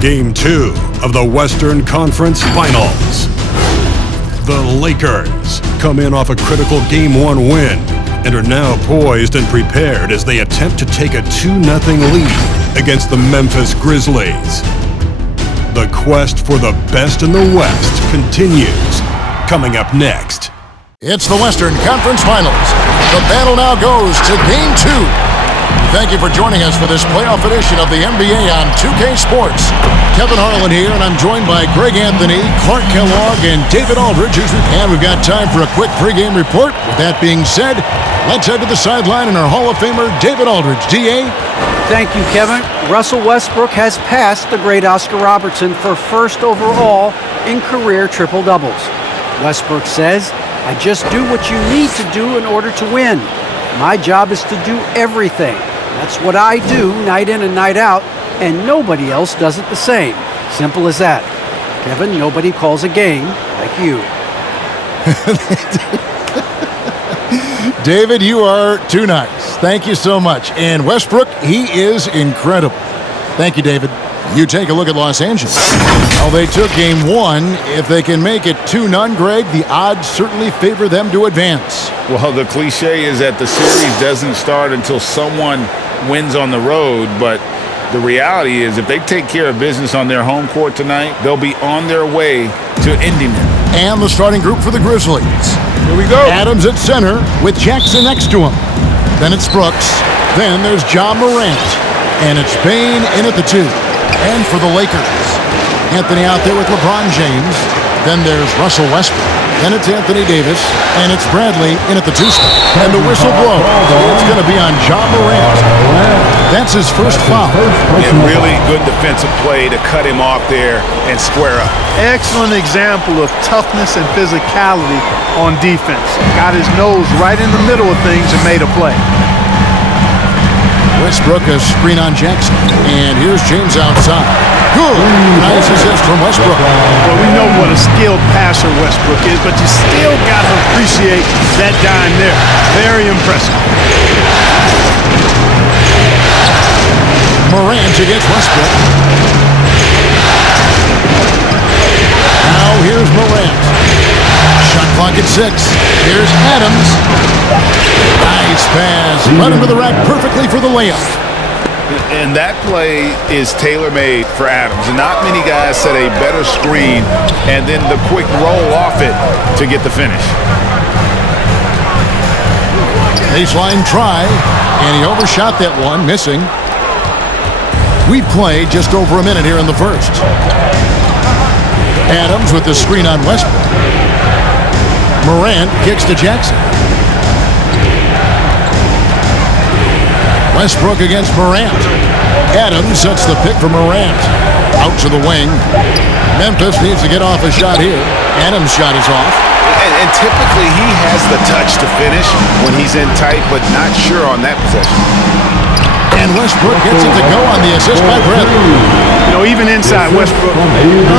Game 2 of the Western Conference Finals. The Lakers come in off a critical Game 1 win and are now poised and prepared as they attempt to take a 2-0 lead against the Memphis Grizzlies. The quest for the best in the West continues. Coming up next. It's the Western Conference Finals. The battle now goes to Game 2. Thank you for joining us for this playoff edition of the NBA on 2K Sports. Kevin Harlan here, and I'm joined by Greg Anthony, Clark Kellogg, and David Aldridge. And we've got time for a quick pregame report. With that being said, let's head to the sideline and our Hall of Famer, David Aldridge. DA? Thank you, Kevin. Russell Westbrook has passed the great Oscar Robertson for first overall in career triple-doubles. Westbrook says, "I just do what you need to do in order to win. My job is to do everything. That's what I do night in and night out, and nobody else does it the same. Simple as that. Kevin, nobody calls a game like you." David, you are too nice. Thank you so much. And Westbrook, he is incredible. Thank you, David. You take a look at Los Angeles. Well, they took Game 1. If they can make it 2-0, Greg, the odds certainly favor them to advance. Well, the cliche is that the series doesn't start until someone wins on the road, but the reality is if they take care of business on their home court tonight, they'll be on their way to ending it. And the starting group for the Grizzlies. Here we go. Adams at center with Jackson next to him. Then it's Brooks. Then there's John Morant. And it's Bane in at the 2. And for the Lakers, Anthony out there with LeBron James. Then there's Russell Westbrook. Then it's Anthony Davis. And it's Bradley in at the 2 spot. And the whistle blows. It's going to be on John Morant. That's his first foul. And really good defensive play to cut him off there and square up. Excellent example of toughness and physicality on defense. Got his nose right in the middle of things and made a play. Westbrook a screen on Jackson. And here's James outside. Good. Nice assist from Westbrook. Well, we know what a skilled passer Westbrook is, but you still got to appreciate that dime there. Very impressive. Morant against Westbrook. Now here's Morant. Shot clock at 6. Here's Adams. Nice pass. Run into the rack perfectly for the layup. And that play is tailor-made for Adams. Not many guys set a better screen and then the quick roll off it to get the finish. Baseline try, and he overshot that one, missing. We've played just over a minute here in the first. Adams with the screen on Westbrook. Morant kicks to Jackson. Westbrook against Morant. Adams sets the pick for Morant. Out to the wing. Memphis needs to get off a shot here. Adams' shot is off. And typically he has the touch to finish when he's in tight, but not sure on that possession. And Westbrook gets it to go on the assist by Bradley. You know, even inside Westbrook,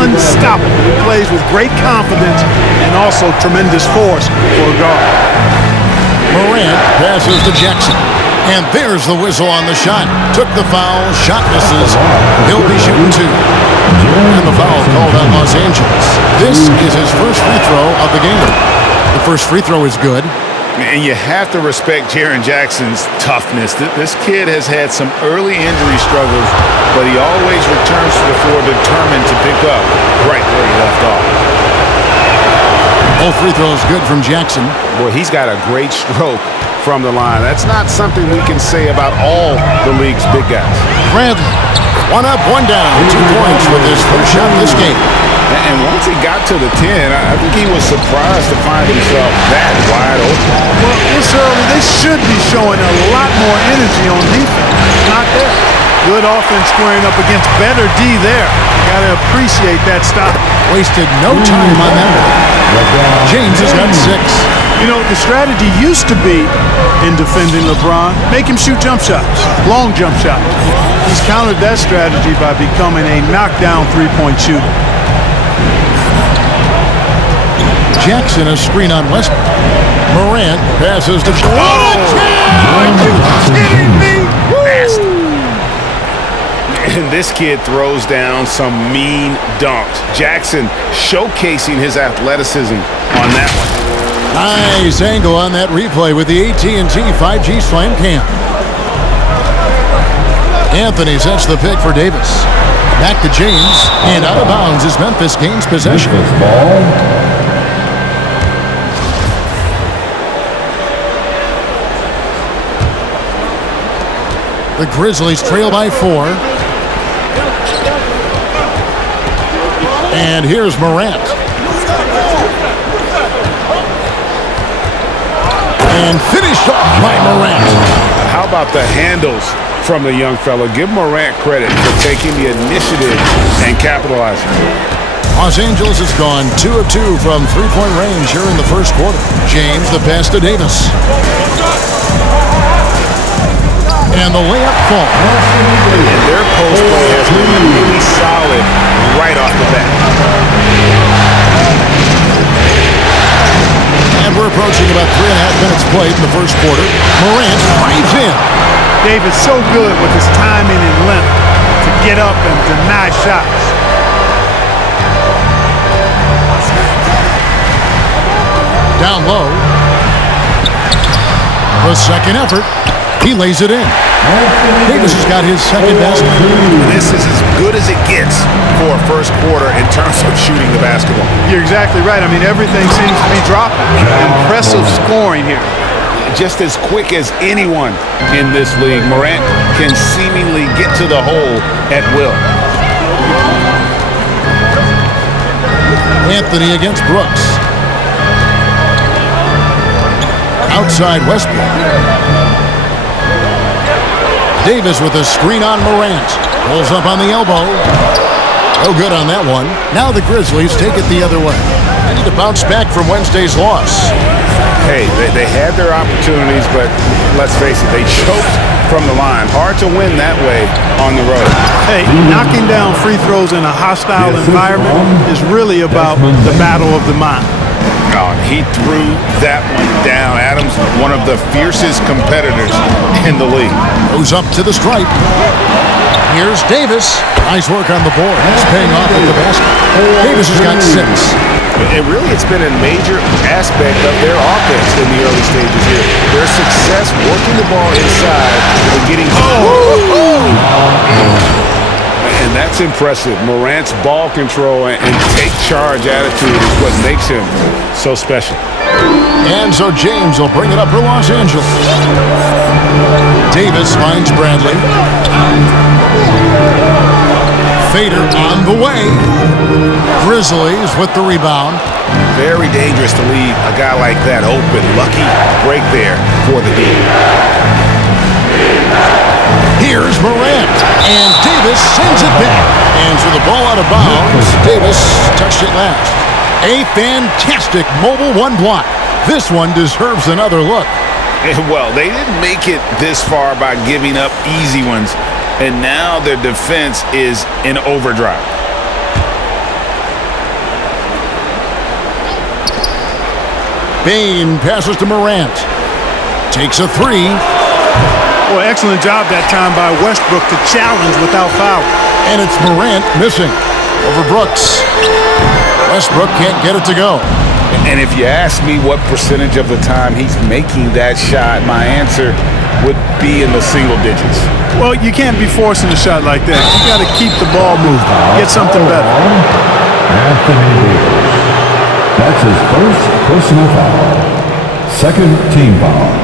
unstoppable. He plays with great confidence and also tremendous force for a guard. Morant passes to Jackson. And there's the whistle on the shot. Took the foul, shot misses. He'll be shooting 2. And the foul called on Los Angeles. This is his first free throw of the game. The first free throw is good. And you have to respect Jaren Jackson's toughness. This kid has had some early injury struggles, but he always returns to the floor determined to pick up right where he left off. Both free throws good from Jackson. Boy, he's got a great stroke from the line. That's not something we can say about all the league's big guys. Bradley, 1 up, 1 down. 2 points with his first shot this game. And once he got to the 10, I think he was surprised to find himself that wide open. Well, this early, they should be showing a lot more energy on defense. It's not there. Good offense squaring up against better D there. Got to appreciate that stop. Wasted no time on that one. James has got 6. You know, the strategy used to be in defending LeBron, make him shoot jump shots, long jump shots. He's countered that strategy by becoming a knockdown three-point shooter. Jackson a screen on Westbrook. Morant passes to... Oh, are you kidding me? And this kid throws down some mean dunks. Jackson showcasing his athleticism on that one. Nice angle on that replay with the AT&T 5G Slam Cam. Anthony sets the pick for Davis. Back to James, and out of bounds as Memphis gains possession. The Grizzlies trail by 4. And here's Morant. And finished off by Morant. How about the handles from the young fella? Give Morant credit for taking the initiative and capitalizing. Los Angeles has gone 2 of 2 from three-point range here in the first quarter. James, the pass to Davis. And the layup falls. And their post play has been really solid right off the bat. And we're approaching about 3.5 minutes played in the first quarter. Morant drives in. Davis so good with his timing and length to get up and deny shots. Down low. The second effort. He lays it in. Davis has got his second basket. This is as good as it gets for a first quarter in terms of shooting the basketball. You're exactly right. I mean, everything seems to be dropping. Impressive scoring here. Just as quick as anyone in this league, Morant can seemingly get to the hole at will. Anthony against Brooks. Outside Westbrook. Davis with a screen on Morant. Rolls up on the elbow. No good on that one. Now the Grizzlies take it the other way. They need to bounce back from Wednesday's loss. Hey, they had their opportunities, but let's face it, they choked from the line. Hard to win that way on the road. Hey, knocking down free throws in a hostile environment is really about the battle of the mind. Oh, he threw that one down. Adams, one of the fiercest competitors in the league. Goes up to the stripe. Here's Davis. Nice work on the board. He's paying off with the basket. Davis has got 6. And really, it's been a major aspect of their offense in the early stages here. Their success working the ball inside and getting... And that's impressive. Morant's ball control and take charge attitude is what makes him so special. And so James will bring it up for Los Angeles. Davis finds Bradley. Fader on the way. Grizzlies with the rebound. Very dangerous to leave a guy like that open. Lucky break there for the D. Here's Morant, and Davis sends it back. And for the ball out of bounds, Davis touched it last. A fantastic mobile one block. This one deserves another look. Well, they didn't make it this far by giving up easy ones, and now their defense is in overdrive. Bain passes to Morant. Takes a 3. Well, excellent job that time by Westbrook to challenge without foul. And it's Morant missing over Brooks. Westbrook can't get it to go. And if you ask me what percentage of the time he's making that shot, my answer would be in the single digits. Well, you can't be forcing a shot like that. You got to keep the ball moving. Get something better. Anthony Davis. That's his first personal foul. Second team foul.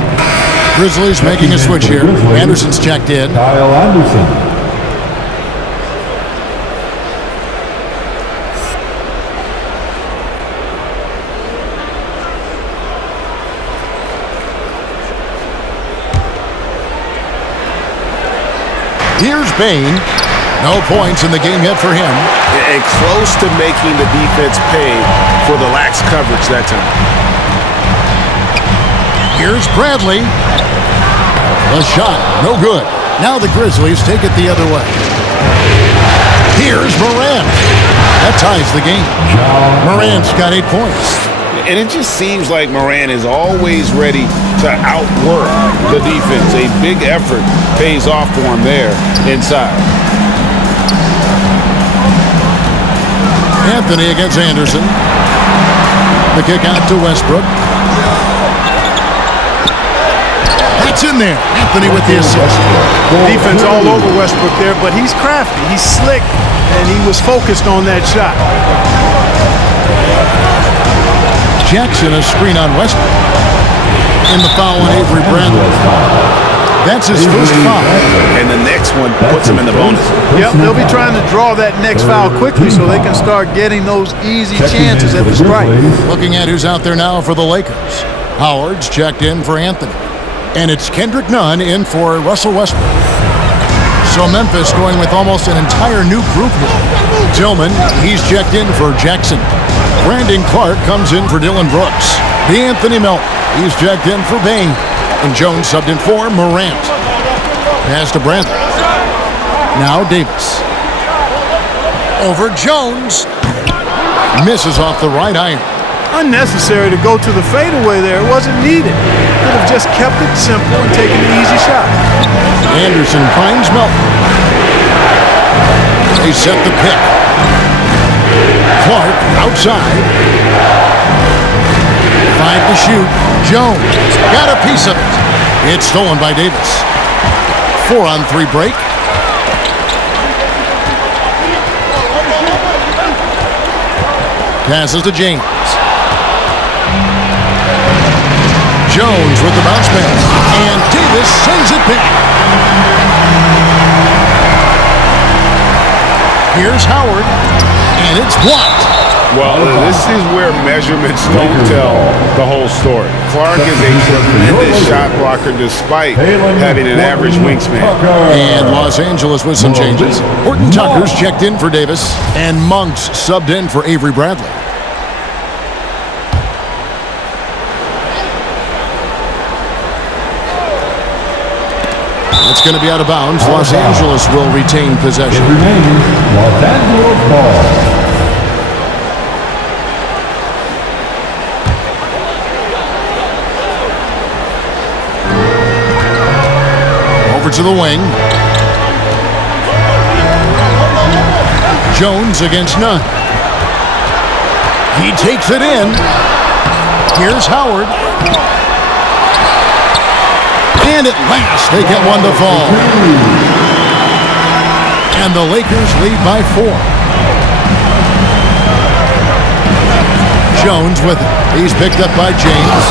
Grizzlies making a switch here. Anderson's checked in. Kyle Anderson. Here's Bain. No points in the game yet for him. And close to making the defense pay for the lax coverage that time. Here's Bradley. The shot, no good. Now the Grizzlies take it the other way. Here's Morant. That ties the game. Morant's got 8 points. And it just seems like Morant is always ready to outwork the defense. A big effort pays off for him there inside. Anthony against Anderson. The kick out to Westbrook. That's in there. Anthony with the assist. Defense all over Westbrook there, but he's crafty. He's slick, and he was focused on that shot. Jackson, a screen on Westbrook. In the foul on Avery Bradley. That's his first foul. And the next one puts him in the bonus. Yep, they'll be trying to draw that next foul quickly so they can start getting those easy chances at the strike. Looking at who's out there now for the Lakers. Howard's checked in for Anthony. And it's Kendrick Nunn in for Russell Westbrook. So Memphis going with almost an entire new group here. Tillman, he's checked in for Jackson. Brandon Clark comes in for Dylan Brooks. Anthony Melton, he's checked in for Bain. And Jones subbed in for Morant. Pass to Brandon. Now Davis. Over Jones. Misses off the right iron. Unnecessary to go to the fadeaway there. It wasn't needed. Could have just kept it simple and taken the easy shot. Anderson finds Melton. They set the pick. Clark outside. 5 to shoot. Jones got a piece of it. It's stolen by Davis. 4-on-3 break. Passes to James. Jones with the bounce pass. And Davis sends it back. Here's Howard. And it's blocked. Well, this is where measurements don't tell the whole story. Clark is a tremendous shot blocker despite having an average wingspan. And Los Angeles with some changes. Horton Tucker's checked in for Davis. And Monk's subbed in for Avery Bradley. It's going to be out of bounds. Los Angeles will retain possession. It remains Los Angeles ball. To the wing. Jones against Nunn. He takes it in. Here's Howard. And at last they get one to fall. And the Lakers lead by 4. Jones with it. He's picked up by James.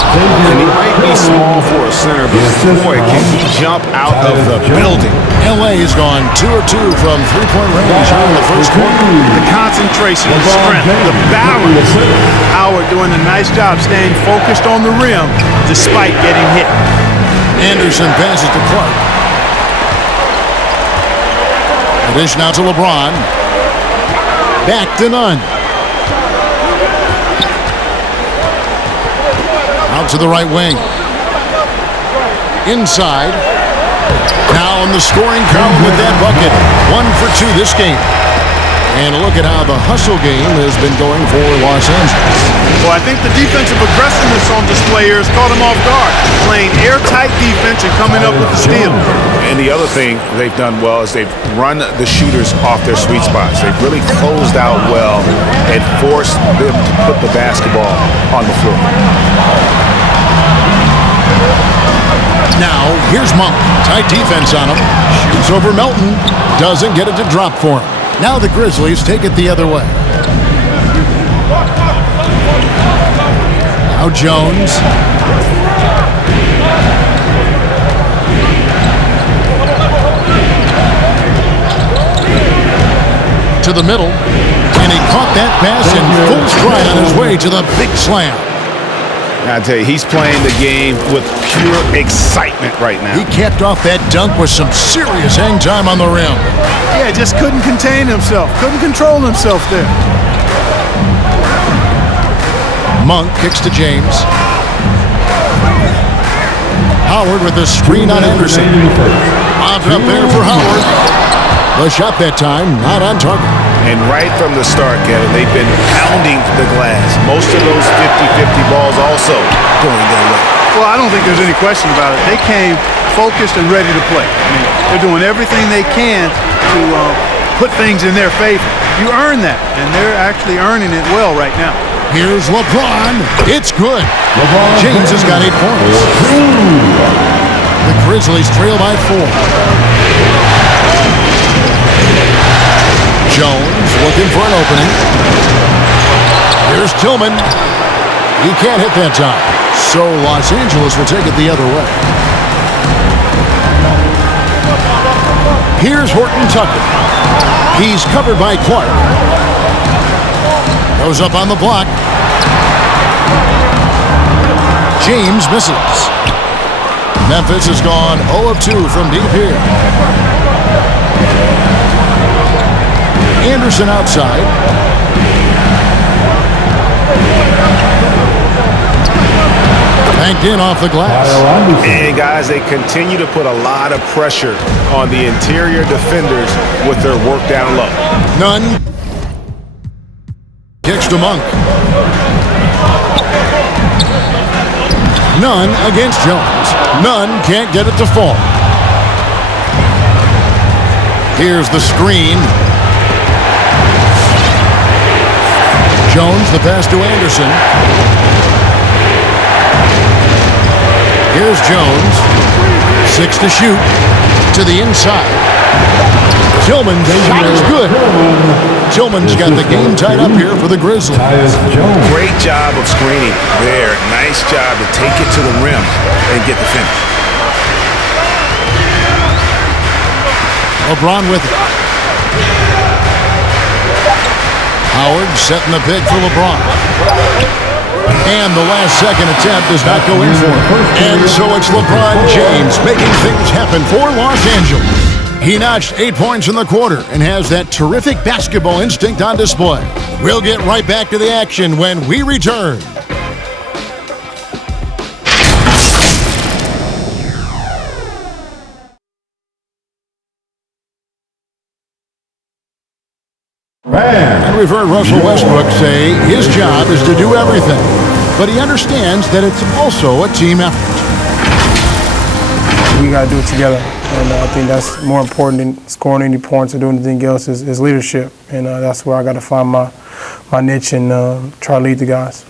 And he might be small for a center, but boy, can he jump out of the building. LA has gone 2 of 2 from three-point range here in the first quarter. The concentration, the strength, the balance. Howard doing a nice job staying focused on the rim despite getting hit. Anderson passes to Clark. The dish now to LeBron. Back to Nunn. Out to the right wing. Inside. Now on the scoring column with that bucket. 1 for 2 this game. And look at how the hustle game has been going for Los Angeles. Well, I think the defensive aggressiveness on display here has caught him off guard. Playing airtight defense and coming up with the steal. And the other thing they've done well is they've run the shooters off their sweet spots. They've really closed out well and forced them to put the basketball on the floor. Now, here's Monk. Tight defense on him. Shoots over Melton. Doesn't get it to drop for him. Now the Grizzlies take it the other way. Now Jones. To the middle. And he caught that pass in full stride on his way to the big slam. I tell you, he's playing the game with pure excitement right now. He capped off that dunk with some serious hang time on the rim. Yeah, just couldn't contain himself. Couldn't control himself there. Monk kicks to James. Howard with a screen on Anderson. Lobbed up there for Howard. The shot that time not on target. And right from the start, Kevin, they've been pounding the glass. Most of those 50-50 balls also going their way. Well, I don't think there's any question about it. They came focused and ready to play. I mean, they're doing everything they can to put things in their favor. You earn that, and they're actually earning it well right now. Here's LeBron. It's good. James has got 8 points. The Grizzlies trail by 4. Jones looking for an opening. Here's Tillman. He can't hit that time. So Los Angeles will take it the other way. Here's Horton Tucker. He's covered by Clark. Goes up on the block. James misses. Memphis has gone 0 of 2 from deep here. Anderson outside. Banked in off the glass. And guys, they continue to put a lot of pressure on the interior defenders with their work down low. Nunn. Kicks to Monk. Nunn against Jones. Nunn can't get it to fall. Here's the screen. Jones, the pass to Anderson. Here's Jones. 6 to shoot. To the inside. Tillman's shot is good. Tillman's got the game tied up here for the Grizzlies. Great job of screening there. Nice job to take it to the rim and get the finish. LeBron with it. Howard setting the pick for LeBron. And the last second attempt does not go in for him. And so it's LeBron James making things happen for Los Angeles. He notched 8 points in the quarter and has that terrific basketball instinct on display. We'll get right back to the action when we return. And we've heard Russell Westbrook say his job is to do everything, but he understands that it's also a team effort. We got to do it together, and I think that's more important than scoring any points or doing anything else is leadership, and that's where I got to find my niche and try to lead the guys.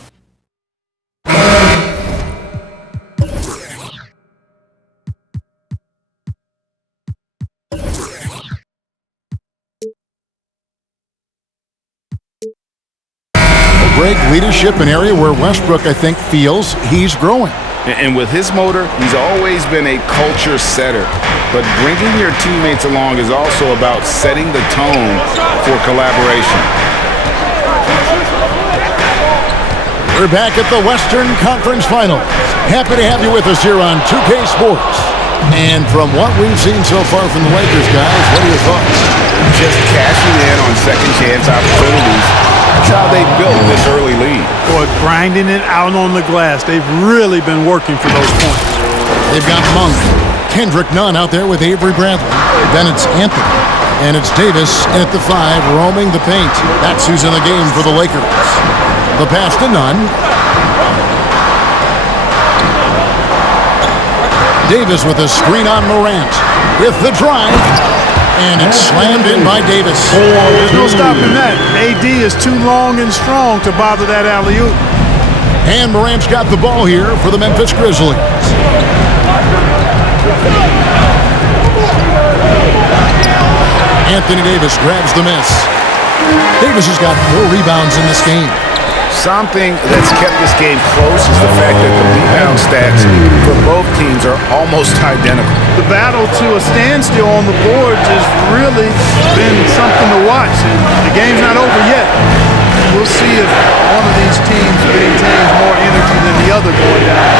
Greg, leadership, an area where Westbrook, I think, feels he's growing. And with his motor, he's always been a culture setter. But bringing your teammates along is also about setting the tone for collaboration. We're back at the Western Conference Finals. Happy to have you with us here on 2K Sports. And from what we've seen so far from the Lakers, guys, what are your thoughts? Just cashing in on second chance opportunities. That's how they built this early lead. Boy, grinding it out on the glass. They've really been working for those points. They've got Monk, Kendrick Nunn out there with Avery Bradley. Then it's Anthony. And it's Davis in at the 5, roaming the paint. That's who's in the game for the Lakers. The pass to Nunn. Davis with a screen on Morant. With the drive. And it's slammed in by Davis. There's no stopping that. AD is too long and strong to bother that alley-oop. And Morant's got the ball here for the Memphis Grizzlies. Anthony Davis grabs the miss. Davis has got 4 rebounds in this game. Something that's kept this game close is the fact that the rebound stats for both teams are almost identical. The battle to a standstill on the boards has really been something to watch. And the game's not over yet. We'll see if one of these teams maintains more energy than the other going down.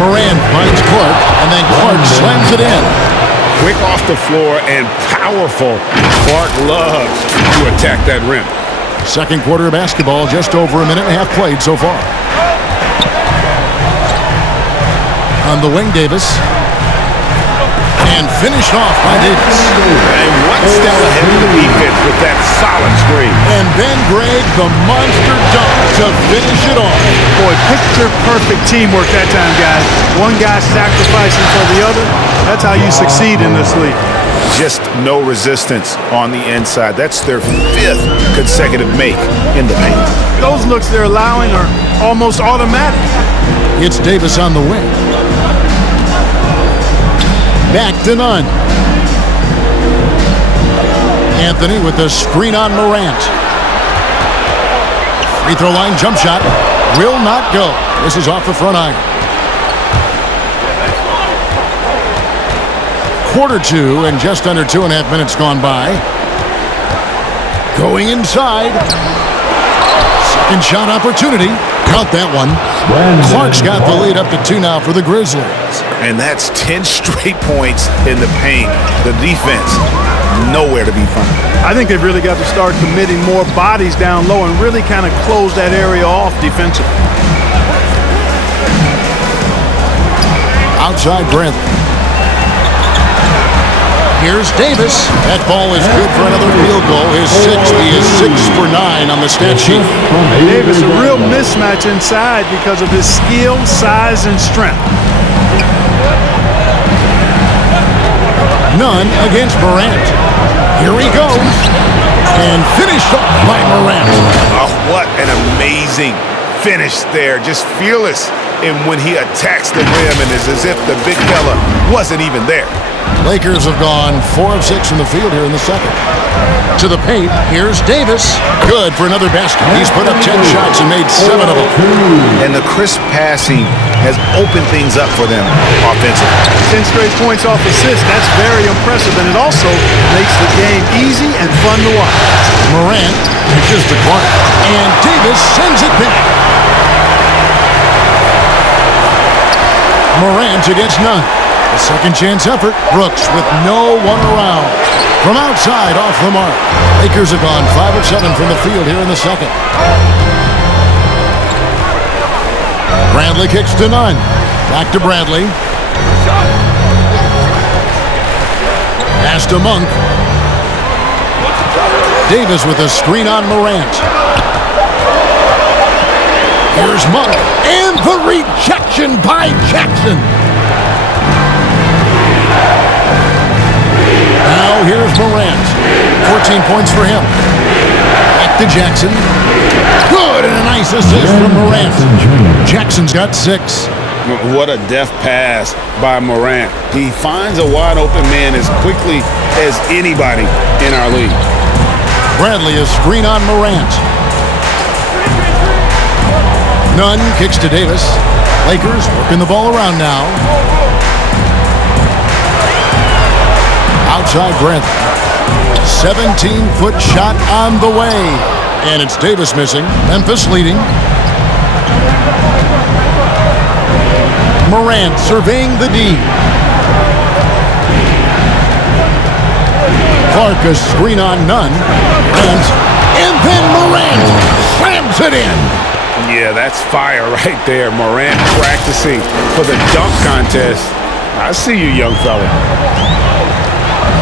Morant finds Clark, and then Clark slams it in. Quick off the floor and powerful. Clark loves to attack that rim. Second quarter of basketball, just over a minute and a half played so far. On the wing, Davis. And finished off by Davis. And one step ahead of the defense with that solid screen. And then Greg, the monster dunk to finish it off. Boy, picture-perfect teamwork that time, guys. One guy sacrificing for the other. That's how you succeed in this league. Just no resistance on the inside. That's their 5th consecutive make in the paint. Those looks they're allowing are almost automatic. It's Davis on the wing. Back to Nunn. Anthony with the screen on Morant. Free throw line jump shot. Will not go. This is off the front iron. Quarter 2 and just under 2.5 minutes gone by. Going inside. Second shot opportunity. Count that one. Clark's got the lead up to 2 now for the Grizzlies. And that's 10 straight points in the paint. The defense, nowhere to be found. I think they've really got to start committing more bodies down low and really kind of close that area off defensively. Outside Brent. Here's Davis. That ball is good for another field goal. His 6th. He is 6 for 9 on the stat sheet. Davis, a real mismatch inside because of his skill, size, and strength. Nunn against Morant. Here he goes. And finished off by Morant. Oh, what an amazing finish there. Just fearless in when he attacks the rim, and it's as if the big fella wasn't even there. Lakers have gone 4 of 6 from the field here in the second. To the paint, here's Davis. Good for another basket. He's put up 10 shots and made 7 of them. And the crisp passing has opened things up for them offensively. 10 straight points off assists. That's very impressive, and it also makes the game easy and fun to watch. Morant pitches to Clark, and Davis sends it back. Morant against Nunn. A second chance effort. Brooks with no one around. From outside, off the mark. Lakers have gone 5 of 7 from the field here in the second. Bradley kicks to Nunn. Back to Bradley. Pass to Monk. Davis with a screen on Morant. Here's Monk. And the rejection by Jackson. Now here's Morant. 14 points for him. Back to Jackson. Good, and a nice assist from Morant. Jackson's got 6. What a deft pass by Morant. He finds a wide open man as quickly as anybody in our league. Bradley a screen on Morant. Nunn kicks to Davis. Lakers working the ball around now. Outside Brent. 17-foot shot on the way. And it's Davis missing. Memphis leading. Morant surveying the D. Clark a screen on Nunn. And then Morant slams it in. Yeah, that's fire right there. Morant practicing for the dunk contest. I see you, young fella.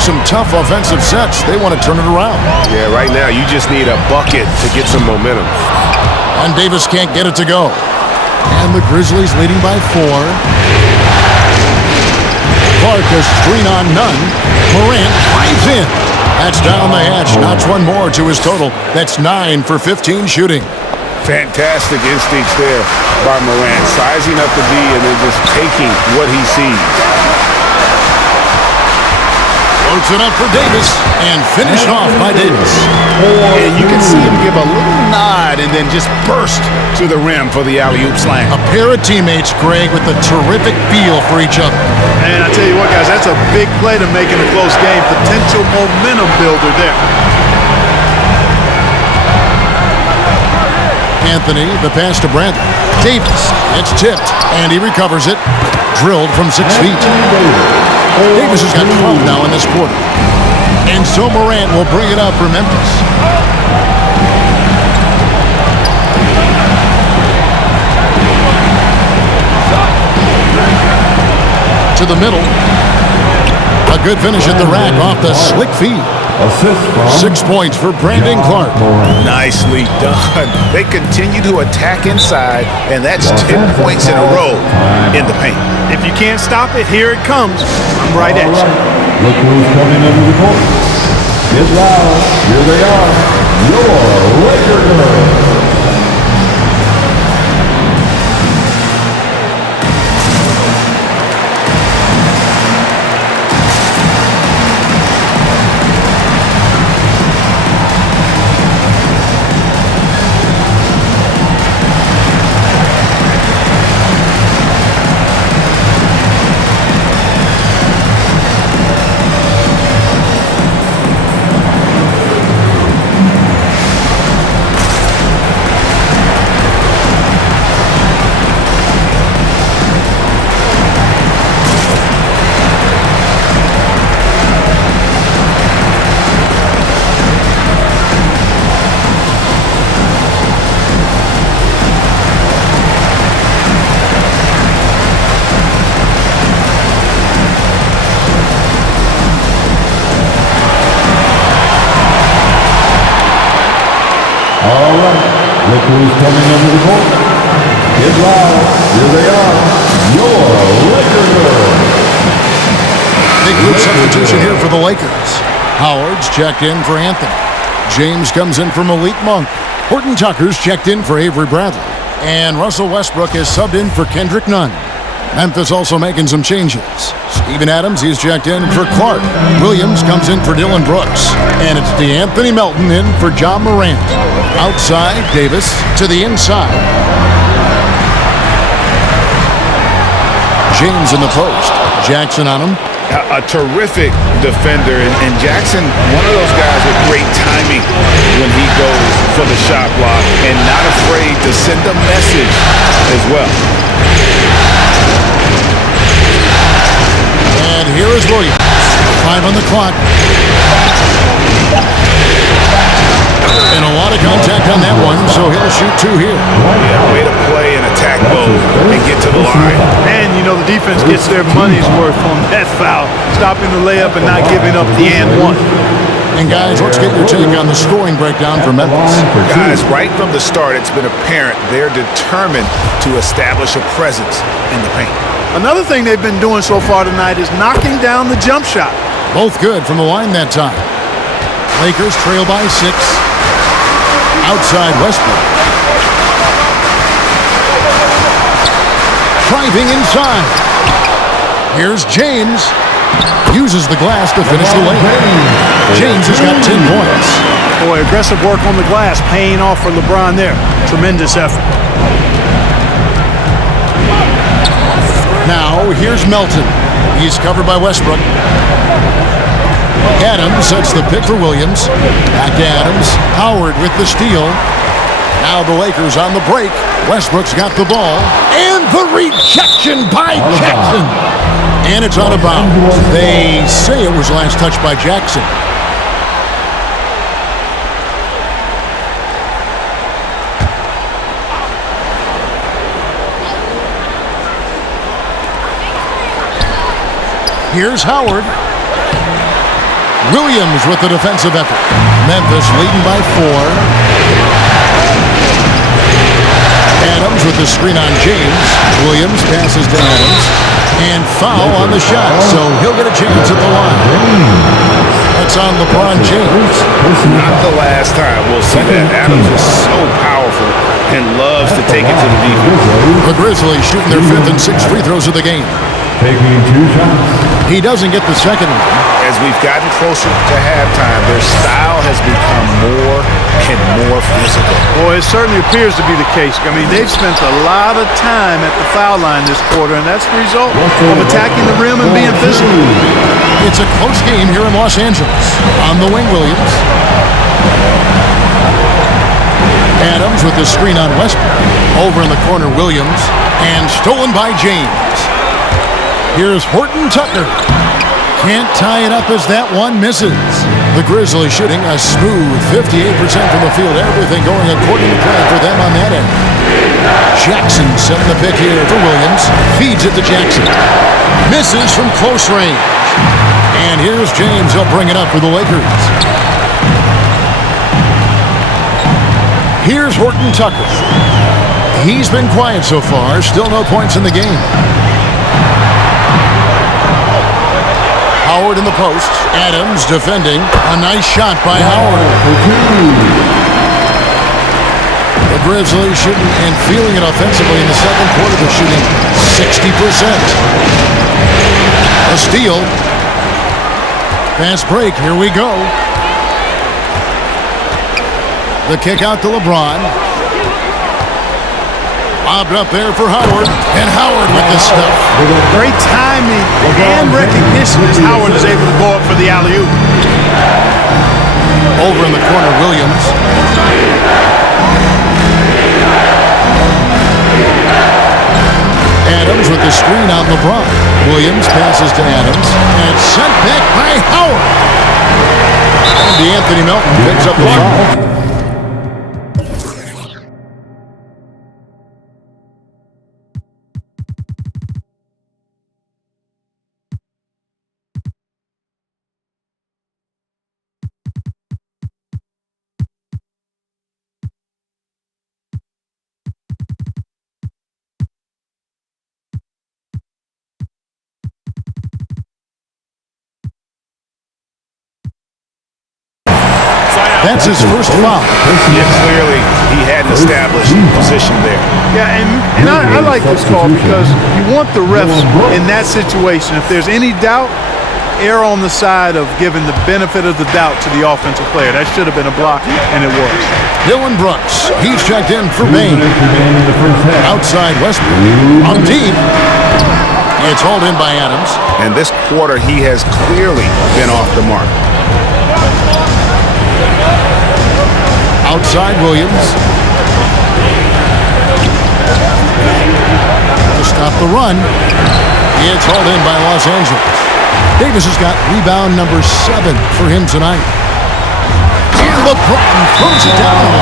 Some tough offensive sets. They want to turn it around. Yeah, right now you just need a bucket to get some momentum. And Davis can't get it to go. And the Grizzlies leading by 4. Clark a screen on Nunn. Morant drives in. That's down the hatch. Notch one more to his total. That's 9 for 15 shooting. Fantastic instincts there by Morant. Sizing up the D and then just taking what he sees. Floats it up for Davis and finished off by Davis. And you can see him give a little nod and then just burst to the rim for the alley-oop slam. A pair of teammates, Greg, with a terrific feel for each other. And I tell you what, guys, that's a big play to make in a close game. Potential momentum builder there. Anthony, the pass to Brent. Davis, it's tipped, and he recovers it. Drilled from 6 feet. Davis has got 12 now in this quarter. And so Morant will bring it up for Memphis. To the middle. A good finish at the rack off the slick feed. Assist from 6 points for Brandon Clark. Nicely done. They continue to attack inside, and that's 10 points in a row in the paint. If you can't stop it, here it comes. I'm right at you. Look who's coming over the court. Get loud. Here they are. Your Laker girls. All right. Look who's coming over the court. Get loud. Here they are. Your Laker girls. Big group substitution here for the Lakers. Howard's checked in for Anthony. James comes in for Malik Monk. Horton Tucker's checked in for Avery Bradley. And Russell Westbrook is subbed in for Kendrick Nunn. Memphis also making some changes. Steven Adams, he's checked in for Clark. Williams comes in for Dylan Brooks. And it's DeAnthony Melton in for John Morant. Outside, Davis to the inside. James in the post. Jackson on him. A terrific defender, and Jackson, one of those guys with great timing when he goes for the shot block and not afraid to send a message as well. And here is Williams. 5 on the clock. And a lot of contact on that one, so he'll shoot 2 here. Yeah, way to play and attack mode and get to the line. And, you know, the defense gets their money's worth on that foul, stopping the layup and not giving up the and one. And, guys, let's get your take on the scoring breakdown for Memphis. Guys, right from the start, it's been apparent they're determined to establish a presence in the paint. Another thing they've been doing so far tonight is knocking down the jump shot. Both good from the line that time. Lakers trail by 6. Outside Westbrook. Driving inside. Here's James. Uses the glass to finish the layup. James has got 10 points. Boy, aggressive work on the glass, paying off for LeBron there. Tremendous effort. Now, here's Melton. He's covered by Westbrook. Adams sets the pick for Williams. Back to Adams. Howard with the steal. Now the Lakers on the break. Westbrook's got the ball. And the rejection by Jackson. And it's out of bounds. They say it was last touched by Jackson. Here's Howard. Williams with the defensive effort. Memphis leading by 4. Adams with the screen on James. Williams passes to Adams. And foul on the shot, so he'll get a chance at the line. That's on LeBron James. Not the last time we'll see that. Adams is so powerful and loves to take it to the defense. The Grizzlies shooting their 5th and 6th free throws of the game. taking 2 shots. He doesn't get the second one. As we've gotten closer to halftime, their style has become more and more physical. Boy, it certainly appears to be the case. I mean, they've spent a lot of time at the foul line this quarter, and that's the result of attacking the rim and being physical. It's a close game here in Los Angeles. On the wing, Williams. Adams with the screen on Westbrook. Over in the corner, Williams. And stolen by James. Here's Horton Tucker. Can't tie it up as that one misses. The Grizzlies shooting a smooth 58% from the field. Everything going according to plan for them on that end. Jackson setting the pick here for Williams. Feeds it to Jackson. Misses from close range. And here's James. He'll bring it up for the Lakers. Here's Horton Tucker. He's been quiet so far. Still no points in the game. Howard in the post. Adams defending. A nice shot by Howard. The Grizzlies shooting and feeling it offensively in the second quarter. They're shooting 60%. A steal. Fast break. Here we go. The kick out to LeBron. Lobbed up there for Howard. And Howard with the stuff. Great timing and recognition as Howard is able to go up for the alley-oop. Over in the corner, Williams. Adams with the screen on LeBron. Williams passes to Adams. And sent back by Howard. And DeAnthony Melton picks up the foul. That's his first foul. Yeah, clearly he hadn't established position there. Yeah, and I like this call because you want the refs in that situation. If there's any doubt, err on the side of giving the benefit of the doubt to the offensive player. That should have been a block, and it was. Dylan Brooks, he's checked in for Bain. Outside Westbrook. On deep. It's hauled in by Adams. And this quarter, he has clearly been off the mark. Outside Williams. To stop the run. It's hauled in by Los Angeles. Davis has got rebound number 7 for him tonight. And LeBron throws it down.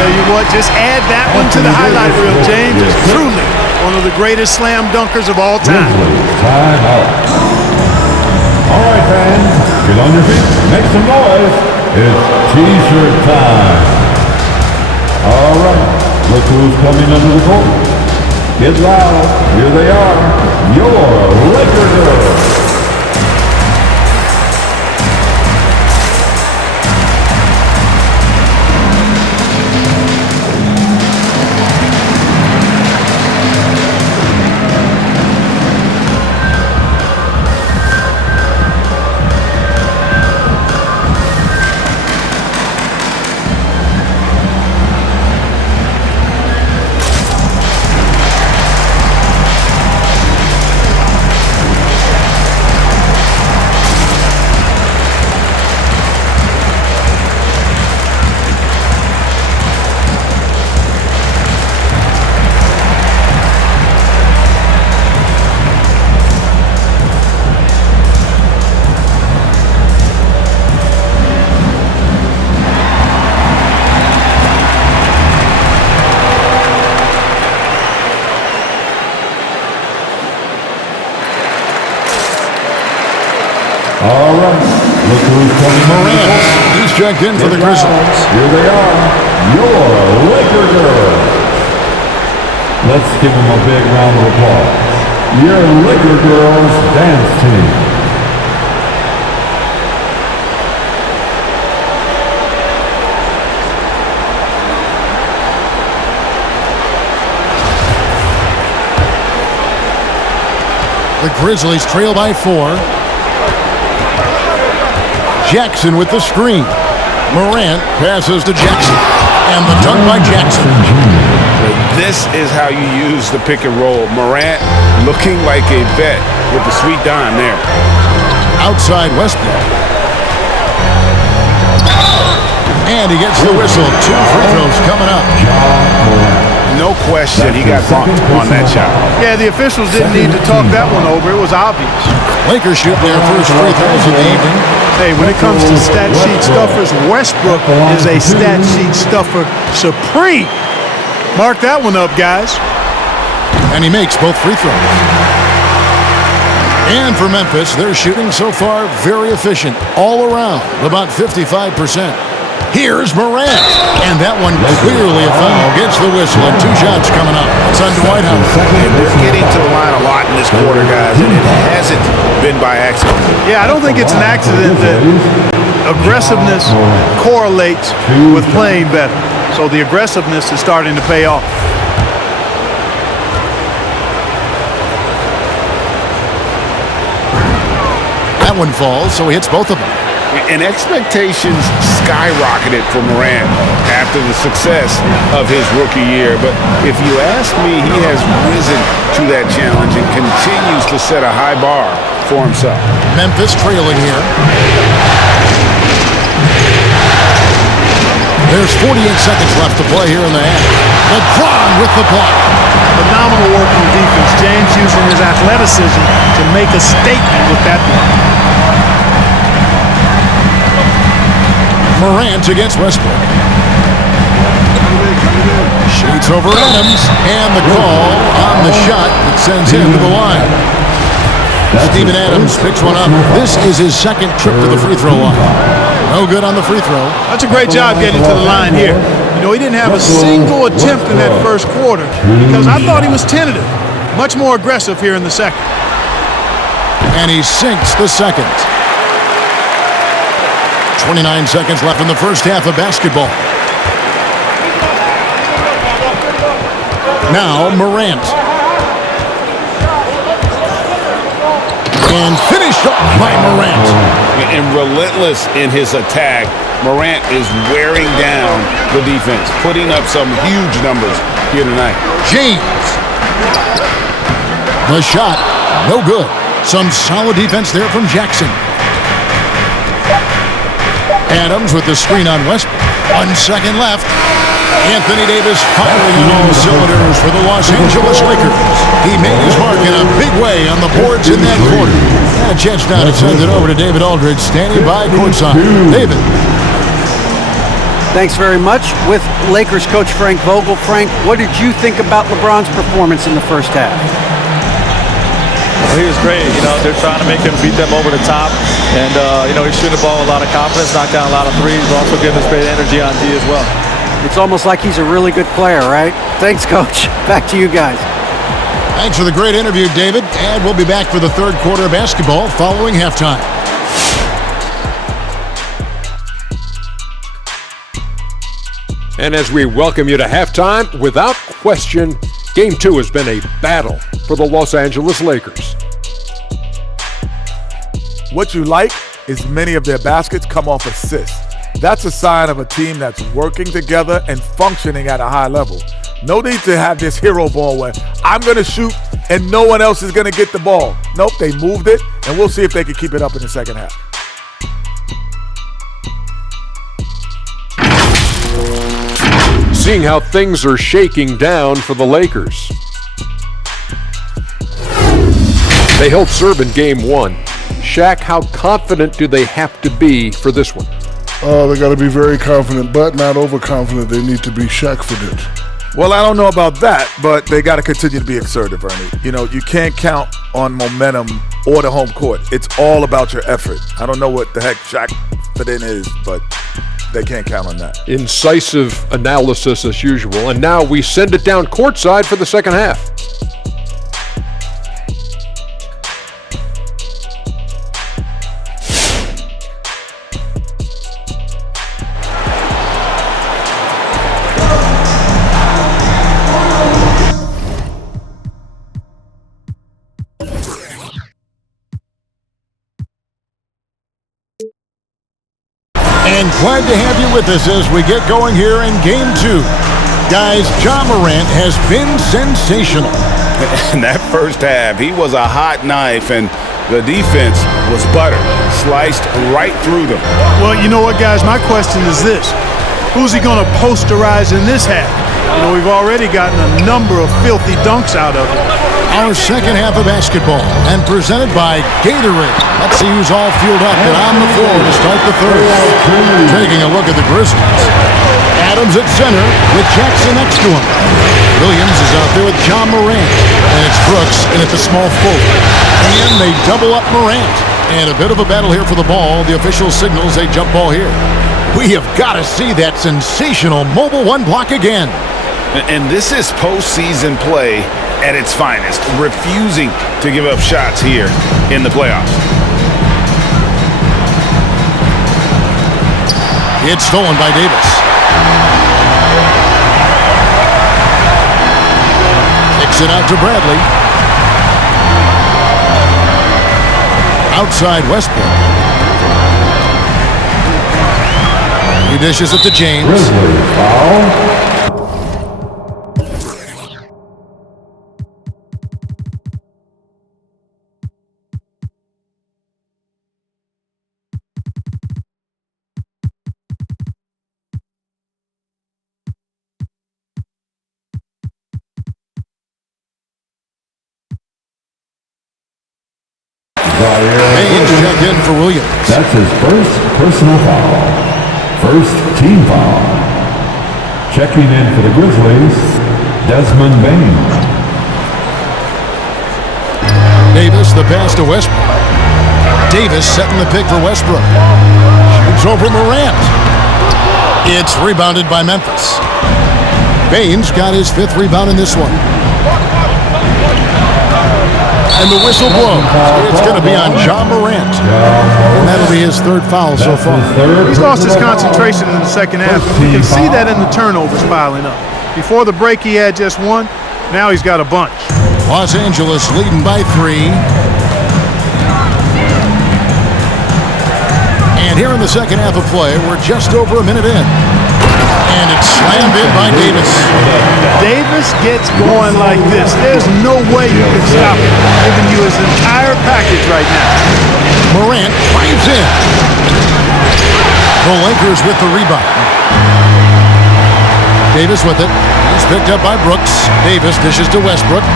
Tell you what, just add that one to the highlight reel, James. Is truly one of the greatest slam dunkers of all time. Time out. All right, fans, get on your feet, make some noise. It's T-shirt time. All right, look who's coming under the court. Get loud. Here they are, your Laker girls. All right, look who's coming. Morant, he's checked in for the Grizzlies. Here they are, your Laker girls. Let's give them a big round of applause. Your Laker girls dance team. The Grizzlies trail by 4. Jackson with the screen. Morant passes to Jackson. And the dunk by Jackson. This is how you use the pick and roll. Morant looking like a vet with the sweet dime there. Outside Westbrook. And he gets the whistle. 2 free throws coming up. No question, he got bumped on that shot. Yeah, the officials didn't need to talk that one over. It was obvious. Lakers shoot their first free throws of the evening. Hey, when it comes to stat sheet stuffers, Westbrook is a stat sheet stuffer supreme. Mark that one up, guys. And he makes both free throws. And for Memphis, their shooting so far very efficient all around, about 55%. Here's Morant, and that one clearly a foul. Gets the whistle, and 2 shots coming up. It's on Dwight Howard. And they're getting to the line a lot in this quarter, guys, and it hasn't been by accident. Yeah, I don't think it's an accident that aggressiveness correlates with playing better. So the aggressiveness is starting to pay off. That one falls, so he hits both of them. And expectations skyrocketed for Morant after the success of his rookie year. But if you ask me, he has risen to that challenge and continues to set a high bar for himself. Memphis trailing here. There's 48 seconds left to play here in the half. LeBron with the block. Phenomenal work on defense. James using his athleticism to make a statement with that block. Morant against Westbrook. Shoots over Adams, and the call on the shot that sends him to the line. Steven Adams picks one up. This is his second trip to the free throw line. No good on the free throw. That's a great job getting to the line here. You know, he didn't have a single attempt in that first quarter because I thought he was tentative. Much more aggressive here in the second. And he sinks the second. 29 seconds left in the first half of basketball. Now Morant. And finished off by Morant. And relentless in his attack, Morant is wearing down the defense, putting up some huge numbers here tonight. James. The shot, no good. Some solid defense there from Jackson. Adams with the screen on Westbrook. 1 second left. Anthony Davis firing on all cylinders for the Los Angeles Lakers. He made his mark in a big way on the boards in that quarter. And a chance now to send it over to David Aldridge, standing by courtside. David. Thanks very much. With Lakers coach Frank Vogel. Frank, what did you think about LeBron's performance in the first half? He was great. You know, they're trying to make him beat them over the top. And, you know, he's shooting the ball with a lot of confidence, knocked down a lot of threes, but also giving us great energy on D as well. It's almost like he's a really good player, right? Thanks, Coach. Back to you guys. Thanks for the great interview, David. And we'll be back for the third quarter of basketball following halftime. And as we welcome you to halftime, without question, Game 2 has been a battle for the Los Angeles Lakers. What you like is many of their baskets come off assists. That's a sign of a team that's working together and functioning at a high level. No need to have this hero ball where I'm going to shoot and no one else is going to get the ball. Nope, they moved it, and we'll see if they can keep it up in the second half. Seeing how things are shaking down for the Lakers. They held serve in Game 1. Shaq, how confident do they have to be for this one? They got to be very confident, but not overconfident. They need to be Shaq-fident. Well, I don't know about that, but they got to continue to be assertive, Ernie. You know, you can't count on momentum or the home court. It's all about your effort. I don't know what the heck Shaq-fident is, but they can't count on that. Incisive analysis as usual, and now we send it down courtside for the second half. And glad to have you with us as we get going here in Game 2. Guys, Ja Morant has been sensational. In that first half, he was a hot knife, and the defense was butter, sliced right through them. Well, you know what, guys? My question is this. Who's he going to posterize in this half? You know, we've already gotten a number of filthy dunks out of it. Our second half of basketball, and presented by Gatorade. Let's see who's all fueled up and on the floor to start the third. Taking a look at the Grizzlies. Adams at center with Jackson next to him. Williams is out there with John Morant. And it's Brooks in at the small forward. And they double up Morant. And a bit of a battle here for the ball. The official signals a jump ball here. We have got to see that sensational mobile one block again. And this is postseason play at its finest, refusing to give up shots here in the playoffs. It's stolen by Davis. Kicks it out to Bradley. Outside Westbrook. He dishes it to James. Grizzlies foul. Baines checked in for Williams. That's his first personal foul. First team foul. Checking in for the Grizzlies, Desmond Bain. Davis, the pass to Westbrook. Davis setting the pick for Westbrook. Shoots over Morant. It's rebounded by Memphis. Baines got his 5th rebound in this one. And the whistle blows. It's going to be on John Morant. And that'll be his 3rd foul so far. He's lost his concentration in the second half. You can see that in the turnovers piling up. Before the break, he had just 1. Now he's got a bunch. Los Angeles leading by 3. And here in the second half of play, we're just over a minute in. And it's slammed in by Davis. Davis gets going like this. There's no way you can stop him. Giving you his entire package right now. Morant drives in. The Lakers with the rebound. Davis with it. He's picked up by Brooks. Davis dishes to Westbrook.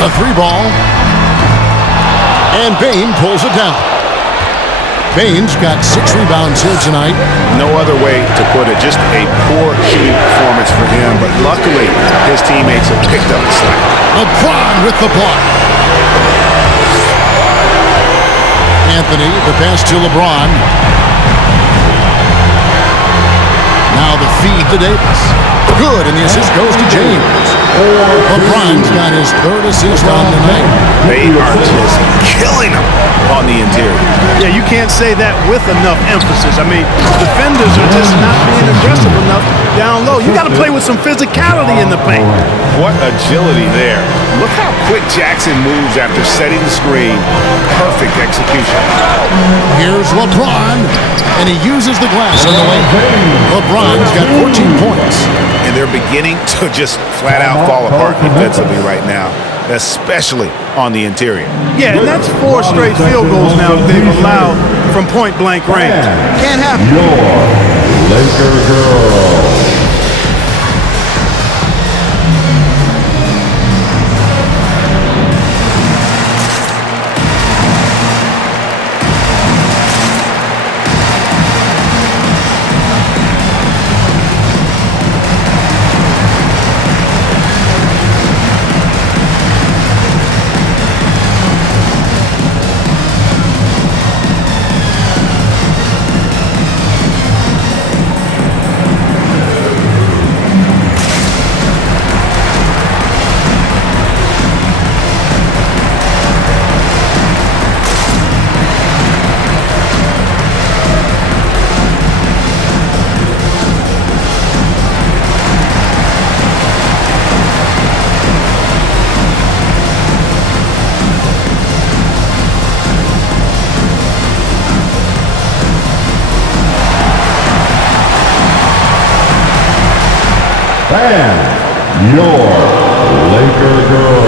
A 3-ball. And Bain pulls it down. Baines got 6 rebounds here tonight. No other way to put it. Just a poor shooting performance for him, but luckily his teammates have picked up the slack. LeBron with the block. Anthony, the pass to LeBron. Now the feed to Davis. Good, and the assist goes to James. LeBron's got his 3rd assist on the night. They are just killing him on the interior. Yeah, you can't say that with enough emphasis. I mean, defenders are just not being aggressive enough down low. You got to play with some physicality in the paint. What agility there. Look how quick Jackson moves after setting the screen. Perfect execution. Here's LeBron, and he uses the glass on the way. LeBron's got 14 points. And they're beginning to just flat out fall apart defensively right now, especially on the interior. Yeah, and that's 4 straight field goals now that they've allowed from point-blank range. Can't happen. Your Laker girl. And your Laker girl.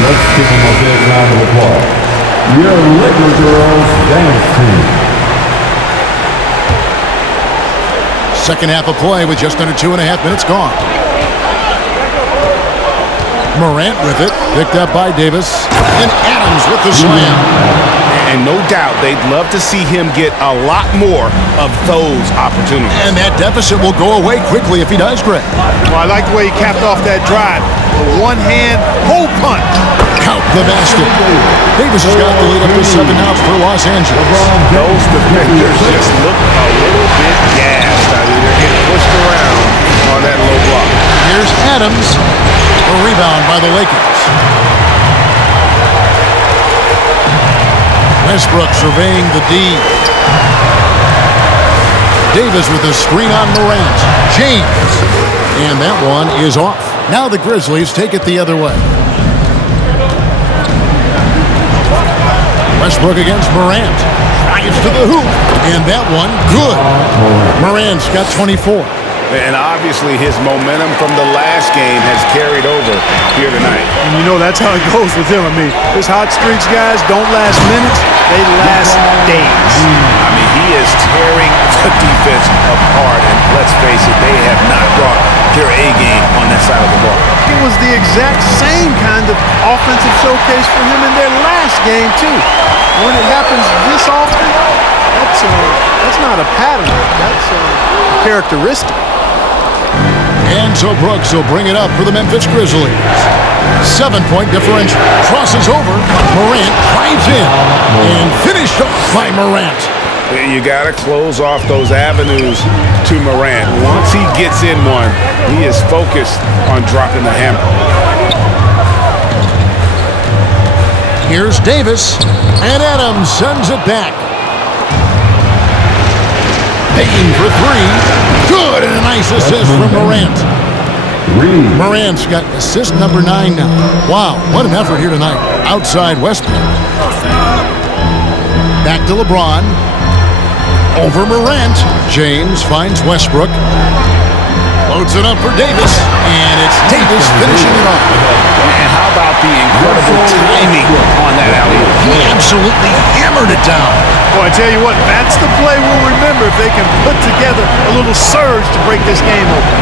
Let's give them a big round of applause. Your Laker girls dance team. Second half of play with just under 2.5 minutes gone. Morant with it, picked up by Davis, and Adams with the slam. And no doubt they'd love to see him get a lot more of those opportunities. And that deficit will go away quickly if he does, Greg. Well, I like the way he capped off that drive. A one-hand hole punch. Count the basket. Davis has got the lead up to 7 outs for Los Angeles. Those defenders just look a little bit gassed. I mean, they're getting pushed around on that low block. Here's Adams. A rebound by the Lakers. Westbrook surveying the D. Davis with a screen on Morant. James. And that one is off. Now the Grizzlies take it the other way. Westbrook against Morant. Drives to the hoop. And that one, good. Morant's got 24. And obviously his momentum from the last game has carried over here tonight. And you know that's how it goes with him. I mean, his hot streaks, guys, don't last minutes. They last days. I mean, he is tearing the defense apart. And let's face it, they have not brought their A game on that side of the ball. It was the exact same kind of offensive showcase for him in their last game, too. When it happens this often, that's not a pattern. That's a characteristic. And so Brooks will bring it up for the Memphis Grizzlies. 7-point differential. Crosses over. Morant drives in. And finished off by Morant. You got to close off those avenues to Morant. Once he gets in one, he is focused on dropping the hammer. Here's Davis. And Adams sends it back. Payne for 3. Good, and a nice assist from Morant. Morant's got assist number 9 now. Wow, what an effort here tonight. Outside Westbrook. Back to LeBron. Over Morant. James finds Westbrook. Loads it up for Davis. And it's Davis finishing it off. And how about the incredible timing on that alley-oop? He absolutely hammered it down. Boy, I tell you what, that's the play we'll remember if they can put together a little surge to break this game open.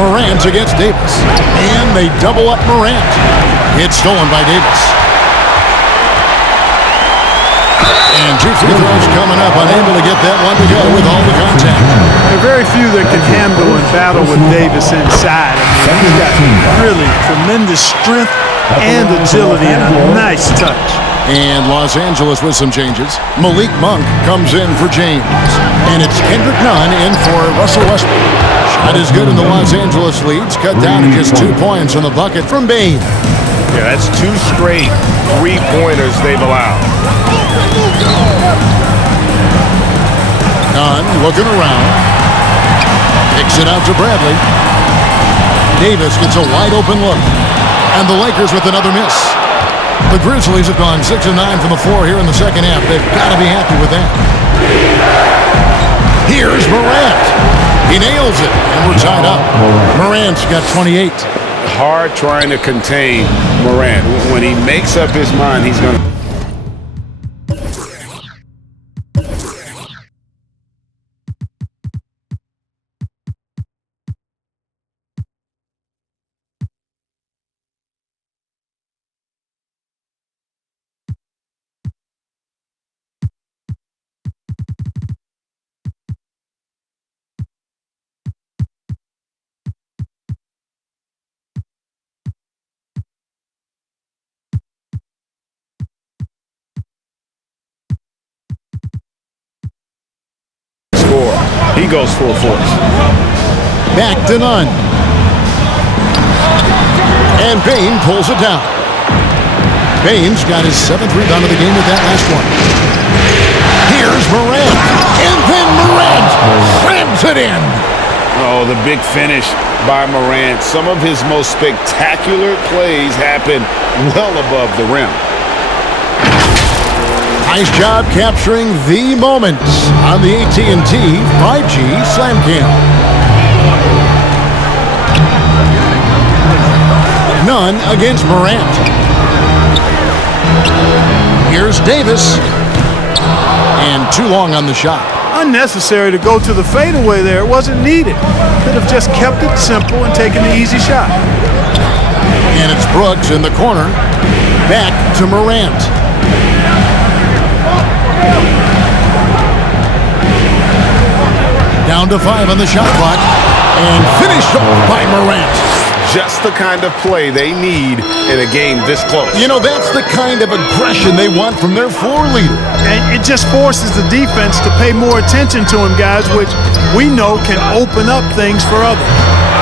Morant against Davis. And they double up Morant. It's stolen by Davis. And 2 free throws coming up. Unable to get that one to go with all the contact. There are very few that can handle and battle with Davis inside. I mean, he's got really tremendous strength and agility and a nice touch. And Los Angeles with some changes. Malik Monk comes in for James. And it's Kendrick Nunn in for Russell Westbrook. Shot is good in the Los Angeles leads. Cut down to just 2 points on the bucket from Bane. Yeah, that's 2 straight 3-pointers they've allowed. Nunn looking around. Kicks it out to Bradley. Davis gets a wide open look. And the Lakers with another miss. The Grizzlies have gone 6 of 9 from the floor here in the second half. They've got to be happy with that. Here's Morant. He nails it, and we're tied up. Morant's got 28. Hard trying to contain Morant. When he makes up his mind, he's going to... He goes full force. Back to Nunn. And Bane pulls it down. Bane's got his 7th rebound of the game with that last one. Here's Morant. And then Morant slams it in. Oh, the big finish by Morant. Some of his most spectacular plays happen well above the rim. Nice job capturing the moment on the AT&T 5G Slam Cam. Nunn against Morant. Here's Davis. And too long on the shot. unnecessary to go to the fadeaway there. It wasn't needed. Could have just kept it simple and taken the easy shot. And it's Brooks in the corner. Back to Morant. Down to 5 on the shot clock. And finished off by Morant. Just the kind of play they need in a game this close. You know, that's the kind of aggression they want from their floor leader. And it just forces the defense to pay more attention to him, guys, which we know can open up things for others.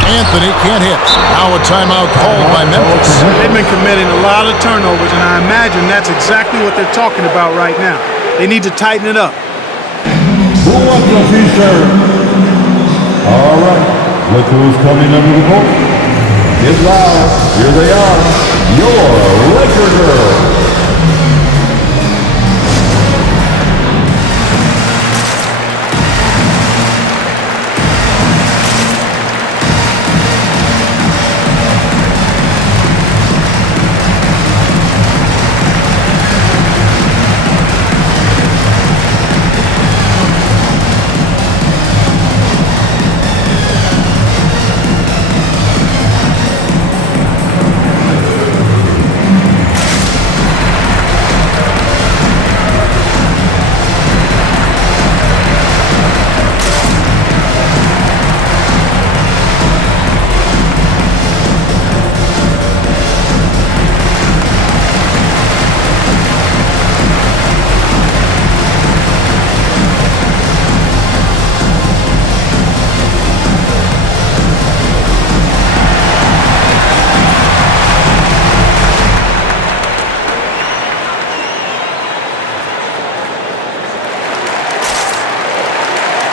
Anthony can't hit. Now a timeout called by Memphis. They've been committing a lot of turnovers, and I imagine that's exactly what they're talking about right now. They need to tighten it up. Who wants a t-shirt? All right, look who's coming under the court. Get loud. Here they are, your Laker girls.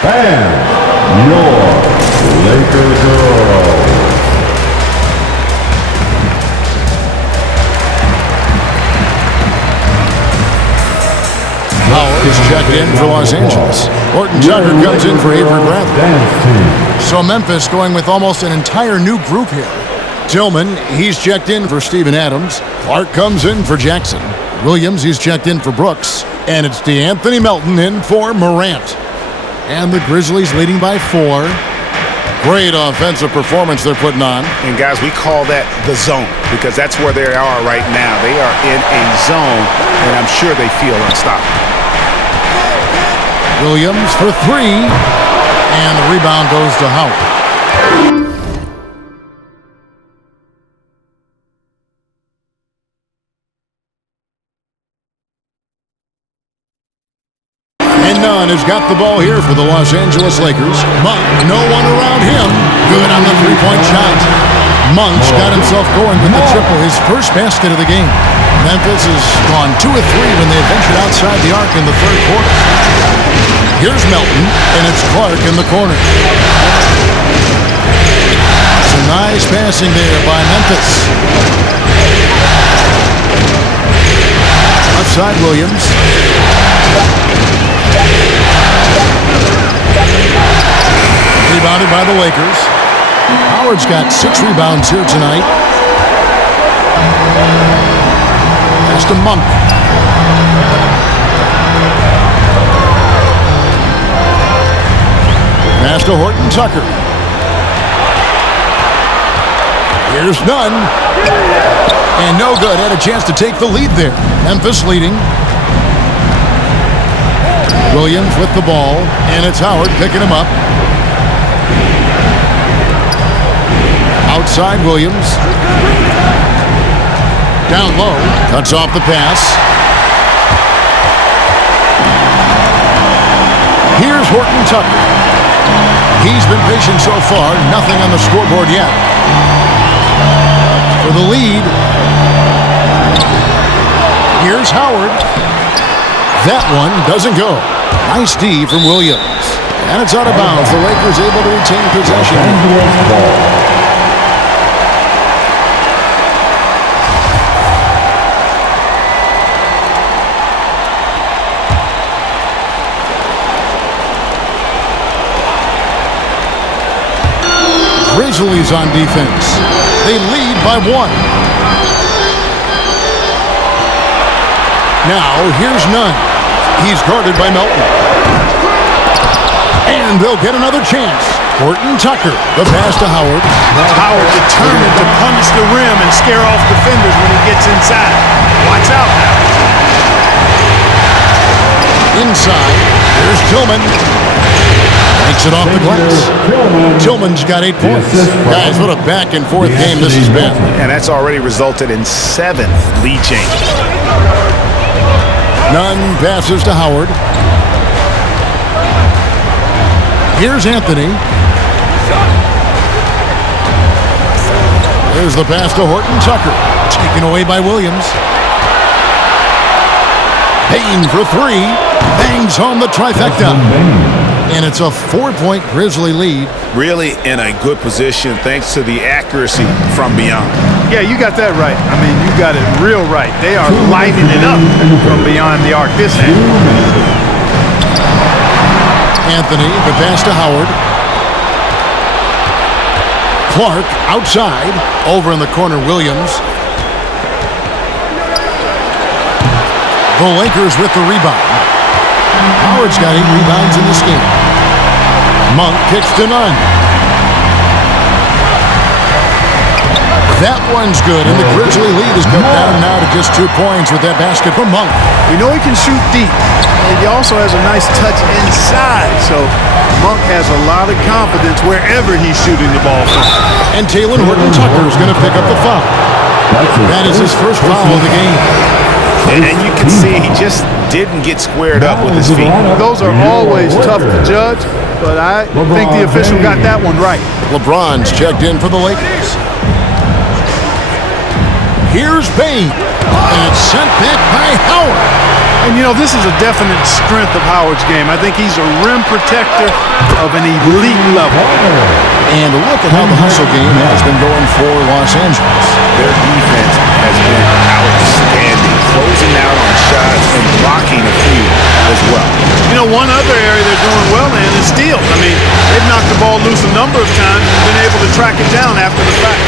And your Laker girls. Howard is checked in for Los Angeles. Horton Tucker comes in for Avery Bradley. So Memphis going with almost an entire new group here. Tillman, he's checked in for Steven Adams. Clark comes in for Jackson. Williams, he's checked in for Brooks. And it's DeAnthony Melton in for Morant. And the Grizzlies leading by 4. Great offensive performance they're putting on. And guys, we call that the zone because that's where they are right now. They are in a zone, and I'm sure they feel unstoppable. Williams for 3. And the rebound goes to Howard. Nunn has got the ball here for the Los Angeles Lakers. Monk, no one around him. Good on the three-point shot. Monk's got himself going with the triple, his first basket of the game. Memphis has gone 2 of 3 when they ventured outside the arc in the third quarter. Here's Melton, and it's Clark in the corner. Some nice passing there by Memphis. Left side, Williams. Rebounded by the Lakers. Howard's got 6 rebounds here tonight. Pass to Monk. Pass to Horton Tucker. Here's Nunn. And no good. Had a chance to take the lead there. Memphis leading. Williams with the ball, and it's Howard picking him up. Outside Williams. Down low. Cuts off the pass. Here's Horton Tucker. He's been patient so far. Nothing on the scoreboard yet. For the lead. Here's Howard. That one doesn't go. Nice D from Williams. And it's out of bounds. The Lakers able to retain possession. Grizzlies on defense. They lead by 1. Now, here's Nunn. He's guarded by Melton. And they'll get another chance. Horton Tucker, the pass to Howard. Howard determined to punish the rim and scare off defenders when he gets inside. Watch out now. Inside, there's Tillman. Takes it off the glass. Tillman's got 8 points. Guys, what a back-and-forth game this has been. And that's already resulted in 7 lead changes. Nunn passes to Howard. Here's Anthony. There's the pass to Horton Tucker. Taken away by Williams. Payne for 3. Bangs home the trifecta. And it's a 4-point Grizzly lead. Really in a good position thanks to the accuracy from beyond. Yeah, you got that right. I mean, you got it real right. They are lighting it up from beyond the arc this end. Anthony, the pass to Howard. Clark outside. Over in the corner, Williams. The Lakers with the rebound. Howard's got 8 rebounds in this game. Monk kicks to Nunn. That one's good, and the Grizzly lead is cut down now to just 2 points with that basket from Monk. We know he can shoot deep, and he also has a nice touch inside, so Monk has a lot of confidence wherever he's shooting the ball from. And Taylor Horton Tucker is going to pick up the foul. That is his first foul of the game. And you can see he just didn't get squared up with his feet. Those are always tough to judge, but I think the official got that one right. LeBron's checked in for the Lakers. Here's Payne, and it's sent back by Howard. And you know, this is a definite strength of Howard's game. I think he's a rim protector of an elite level. And look at how the hustle game has been going for Los Angeles. Their defense has been outstanding, closing out on shots and blocking a few as well. You know, one other area they're doing well in is steals. I mean, they've knocked the ball loose a number of times and been able to track it down after the fact.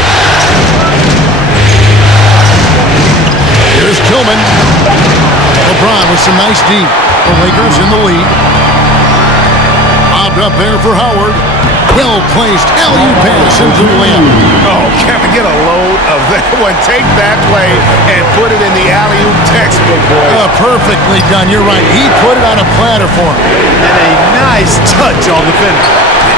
Here's Tillman. LeBron with some nice deep. The Lakers in the lead. Bobbed up there for Howard. Well-placed alley-oop pass into the layup. Oh, Kevin, get a load of that one. Take that play and put it in the alley-oop textbook, boys. Perfectly done. You're right. He put it on a platter for him. And a nice touch on the finish.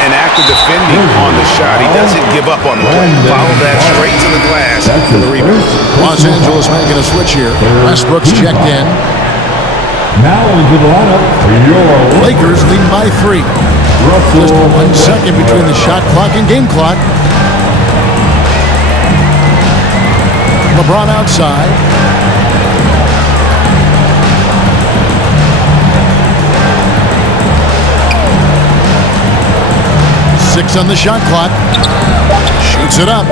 And after defending on the shot, he doesn't give up on the play. Follow that straight to the glass for the rebound. Los Angeles making a switch here. Westbrook's checked in. Now into the lineup for your Lakers lead by 3. Just 1 second between the shot clock and game clock. LeBron outside. Six on the shot clock. Shoots it up.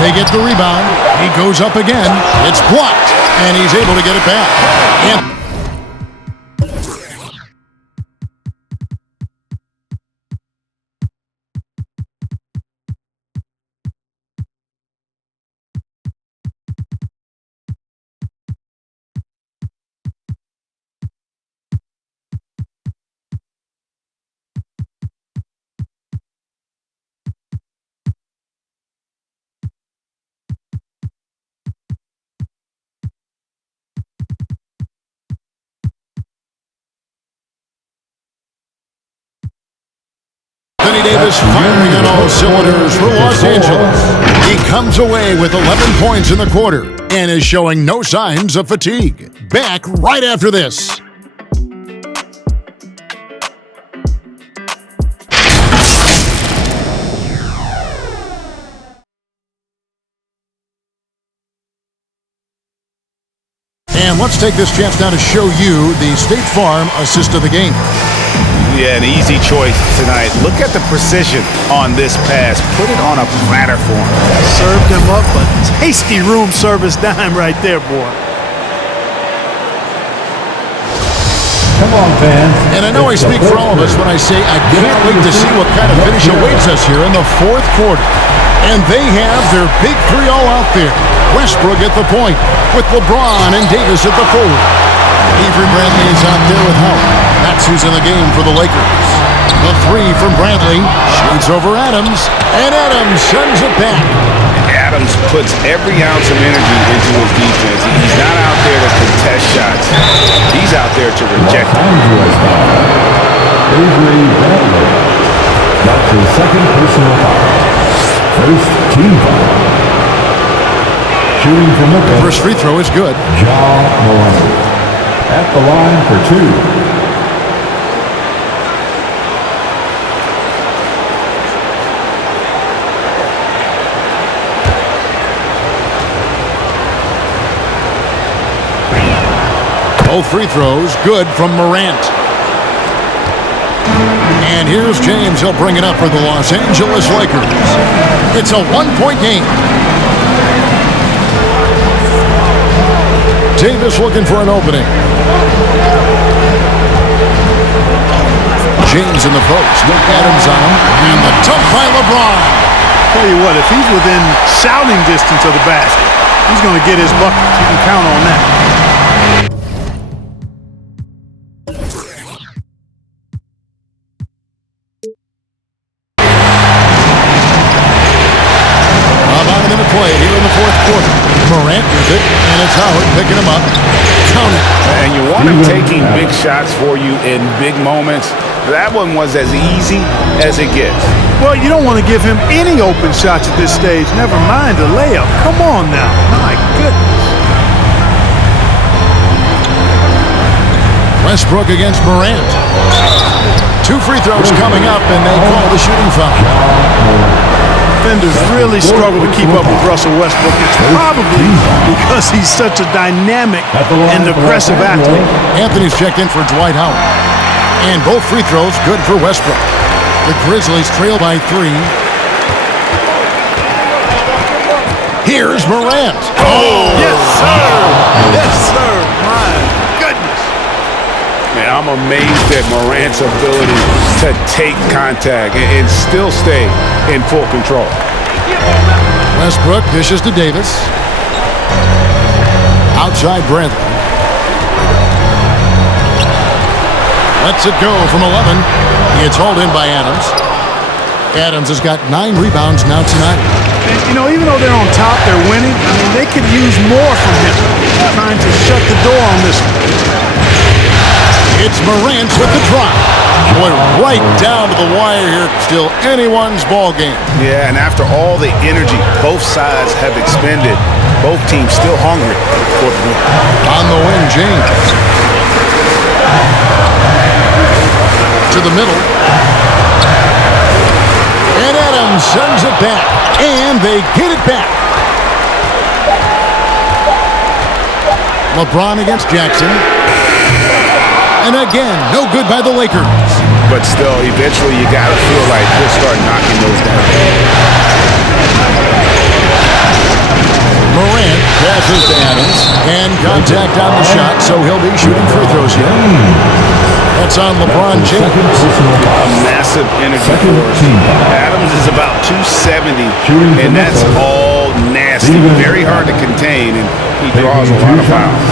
They get the rebound. He goes up again. It's blocked, and he's able to get it back. And Davis firing on all cylinders for Los Angeles. He comes away with 11 points in the quarter and is showing no signs of fatigue. Back right after this. And let's take this chance now to show you the State Farm assist of the game. Yeah, an easy choice tonight. Look at the precision on this pass. Put it on a platter for him. Served him up a tasty room service dime right there, boy. Come on, fans. And I know I speak for all of us when I say I can't wait to see what kind of finish awaits us here in the fourth quarter. And they have their big 3 all out there. Westbrook at the point with LeBron and Davis at the forward. Avery Bradley is out there with help. That's who's in the game for the Lakers. The three from Bradley. Shoots over Adams. And Adams sends it back. Adams puts every ounce of energy into his defense. He's not out there to contest shots. He's out there to reject them. Avery Bradley. That's his second personal foul. First team foul. Shooting from the bench. First free throw is good. Gm2 at the line for two. Both free throws good from Morant. And here's James. He'll bring it up for the Los Angeles Lakers. It's a one-point game. Davis looking for an opening. James in the post. Adams on him. And the dunk by LeBron. Tell you what, if he's within shouting distance of the basket, he's going to get his buckets. You can count on that. About a minute play here in the fourth quarter. Morant with it, and it's Howard picking him up. Count it. And you want him taking big shots for you in big moments. That one was as easy as it gets. Well, you don't want to give him any open shots at this stage. Never mind a layup. Come on now. My goodness. Westbrook against Morant. Two free throws coming up, and they call the shooting foul. Defenders really struggle to keep up with Russell Westbrook. It's probably because he's such a dynamic and aggressive athlete. Anthony's checked in for Dwight Howard. And both free throws good for Westbrook. The Grizzlies trail by 3. Here's Morant. Oh, yes, sir. Yes, sir. My goodness. Man, I'm amazed at Morant's ability to take contact and still stay in full control. Westbrook dishes to Davis. Outside Bradley. Lets it go from 11. It's hauled in by Adams. Adams has got 9 rebounds now tonight. And, you know, even though they're on top, they're winning. I mean, they could use more from him. Trying to shut the door on this one. It's Morant with the drop. Boy, right down to the wire here. Still anyone's ball game. Yeah, and after all the energy both sides have expended, both teams still hungry for the win. On the wing, James. To the middle. And Adams sends it back. And they get it back. LeBron against Jackson. And again, no good by the Lakers. But still, eventually you got to feel like he'll start knocking those down. Morant passes to Adams. And contact on the shot, so he'll be shooting free throws here. That's on LeBron James. A massive energy force. Adams is about 270, and that's all nasty. Very hard to contain, and he draws a lot of fouls.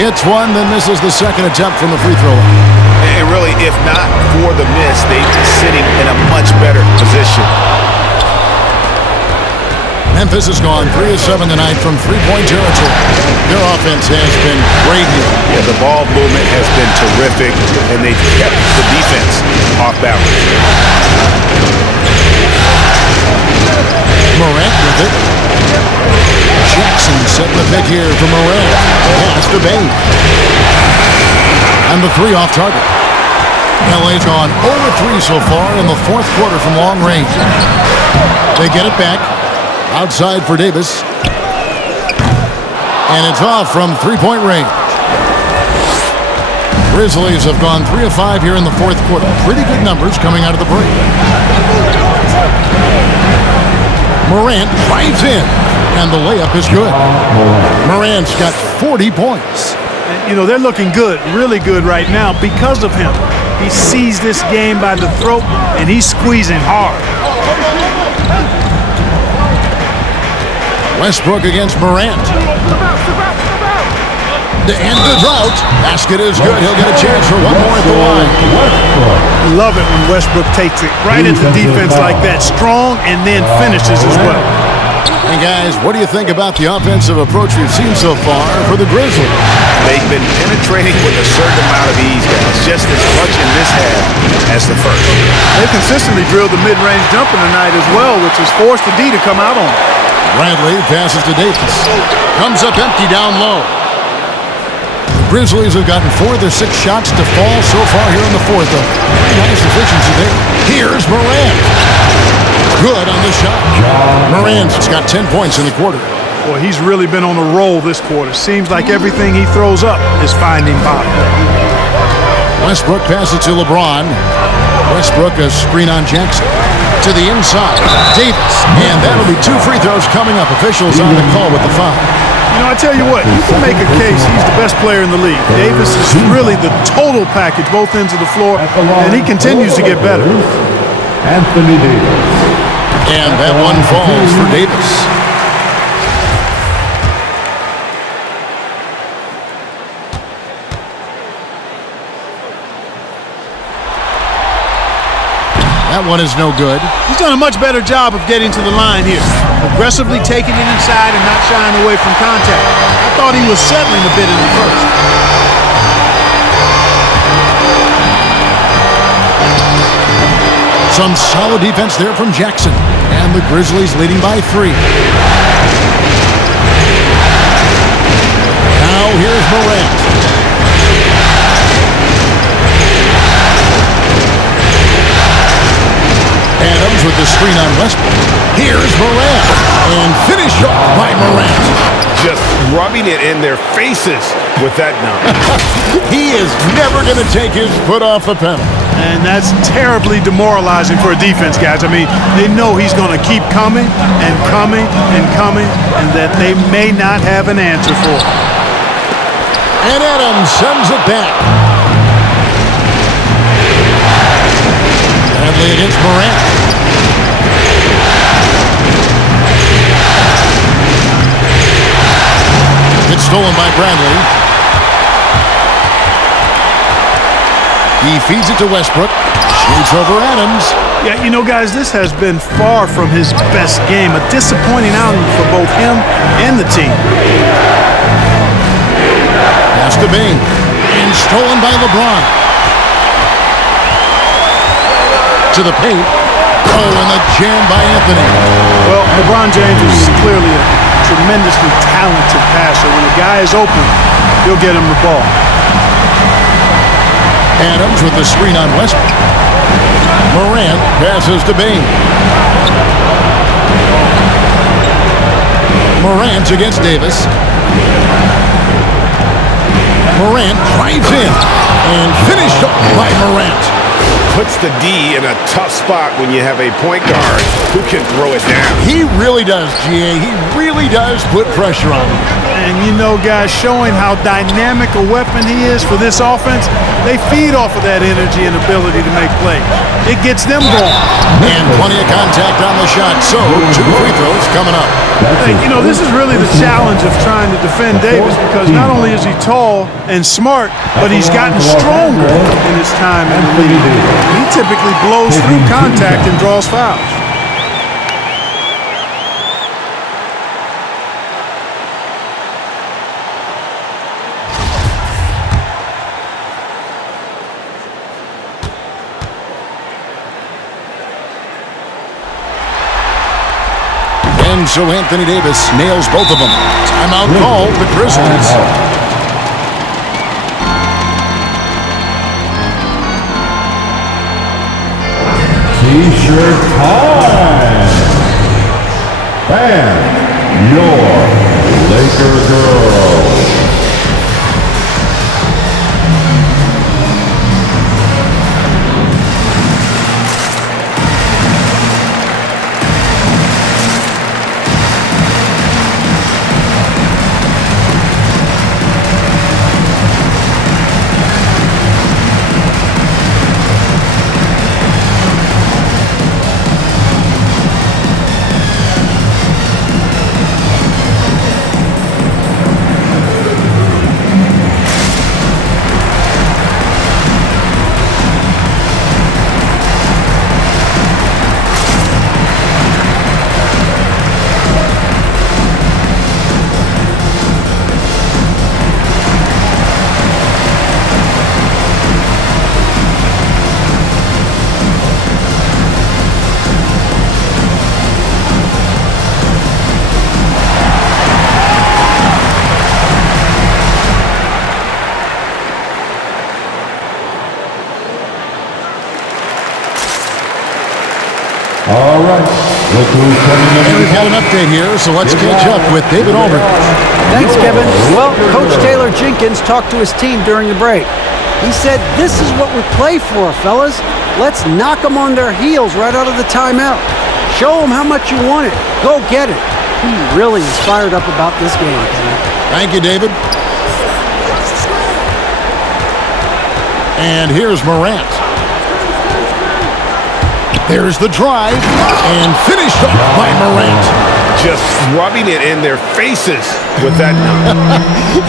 Hits one, then misses the second attempt from the free throw line. And really, if not for the miss, they'd be sitting in a much better position. Memphis has gone 3 of 7 tonight from three-point territory. Their offense has been great here. Yeah, the ball movement has been terrific, and they've kept the defense off balance. Morant with it. Jackson setting the pick here for Morant. Pass to Bain. And the 3 off target. LA's gone 0-3 so far in the fourth quarter from long range. They get it back. Outside for Davis. And it's off from three-point range. Grizzlies have gone 3 of 5 here in the fourth quarter. Pretty good numbers coming out of the break. Morant drives in. And the layup is good. Morant's got 40 points. And, you know, they're looking good, really good right now because of him. He sees this game by the throat, and he's squeezing hard. Westbrook against Morant. To end the drought. Basket is good. He'll get a chance for one more at the line. Love it when Westbrook takes it right at the defense like that. Strong and then finishes as well. And guys, what do you think about the offensive approach we've seen so far for the Grizzlies? They've been penetrating with a certain amount of ease, guys, just as much in this half as the first. They've consistently drilled the mid-range jumper tonight as well, which has forced the D to come out on them. Bradley passes to Davis. Comes up empty down low. The Grizzlies have gotten 4 of their 6 shots to fall so far here in the fourth. Nice efficiency there. Here's Morant. Good on the shot. Morant's got 10 points in the quarter. Boy, he's really been on a roll this quarter. Seems like everything he throws up is finding bottom. Westbrook passes to LeBron. Westbrook a screen on Jackson. To the inside. Davis. And that'll be 2 free throws coming up. Officials on the call with the foul. You know, I tell you what, you can make a case he's the best player in the league. Davis is really the total package, both ends of the floor, and he continues to get better. Anthony Davis. And that one falls for Davis. That one is no good. He's done a much better job of getting to the line here. Aggressively taking it inside and not shying away from contact. I thought he was settling a bit in the first. Some solid defense there from Jackson. And the Grizzlies leading by 3. Now here's Morant. Adams with the screen on Westbrook. Here's Morant. And finished off by Morant. Just rubbing it in their faces with that number. He is never going to take his foot off the pedal. And that's terribly demoralizing for a defense, guys. I mean, they know he's going to keep coming and coming and coming, and that they may not have an answer for. And Adams sends it back. Bradley against Morant. It's stolen by Bradley. He feeds it to Westbrook. Shoots over Adams. Yeah, you know, guys, this has been far from his best game. A disappointing outing for both him and the team. Pass to Bing. And stolen by LeBron. To the paint. Oh, and the jam by Anthony. Well, LeBron James is clearly a tremendously talented passer. When a guy is open, he'll get him the ball. Adams with the screen on Westbrook. Morant passes to Bing. Morant against Davis. Morant drives in and finished up by Morant. Puts the D in a tough spot when you have a point guard who can throw it down. He really does, GA. He really does put pressure on him. And you know, guys, showing how dynamic a weapon he is for this offense, they feed off of that energy and ability to make plays. It gets them going. And plenty of contact on the shot, so 2 free throws coming up. Hey, you know, this is really the challenge of trying to defend Davis, because not only is he tall and smart, but he's gotten stronger in his time in the league. He typically blows through contact and draws fouls. And so Anthony Davis nails both of them. Timeout call, the Grizzlies. T-shirt time. And your Laker girl. Look who's coming in. And we've got an update here, so let's catch up with David Aldridge. Thanks, Kevin. Well, Coach Taylor Jenkins talked to his team during the break. He said, "This is what we play for, fellas. Let's knock them on their heels right out of the timeout. Show them how much you want it. Go get it." He really is fired up about this game, Kevin. Thank you, David. And here's Morant. There's the drive, and finished up by Morant. Just rubbing it in their faces with that.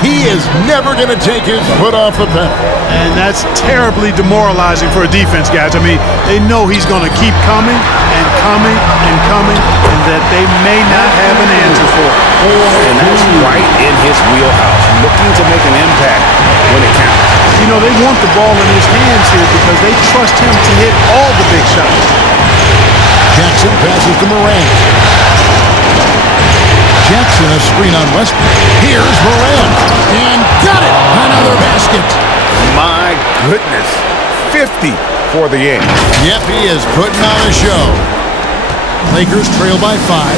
He is never going to take his foot off the pedal. And that's terribly demoralizing for a defense, guys. I mean, they know he's going to keep coming and coming and coming, and that they may not have an answer for it. And that's right in his wheelhouse, looking to make an impact when it counts. You know, they want the ball in his hands here because they trust him to hit all the big shots. Jackson passes to Morant. Jackson a screen on Westbrook. Here's Morant. And got it! Another basket. My goodness. 50 for the game. Yep, he is putting on a show. Lakers trail by 5.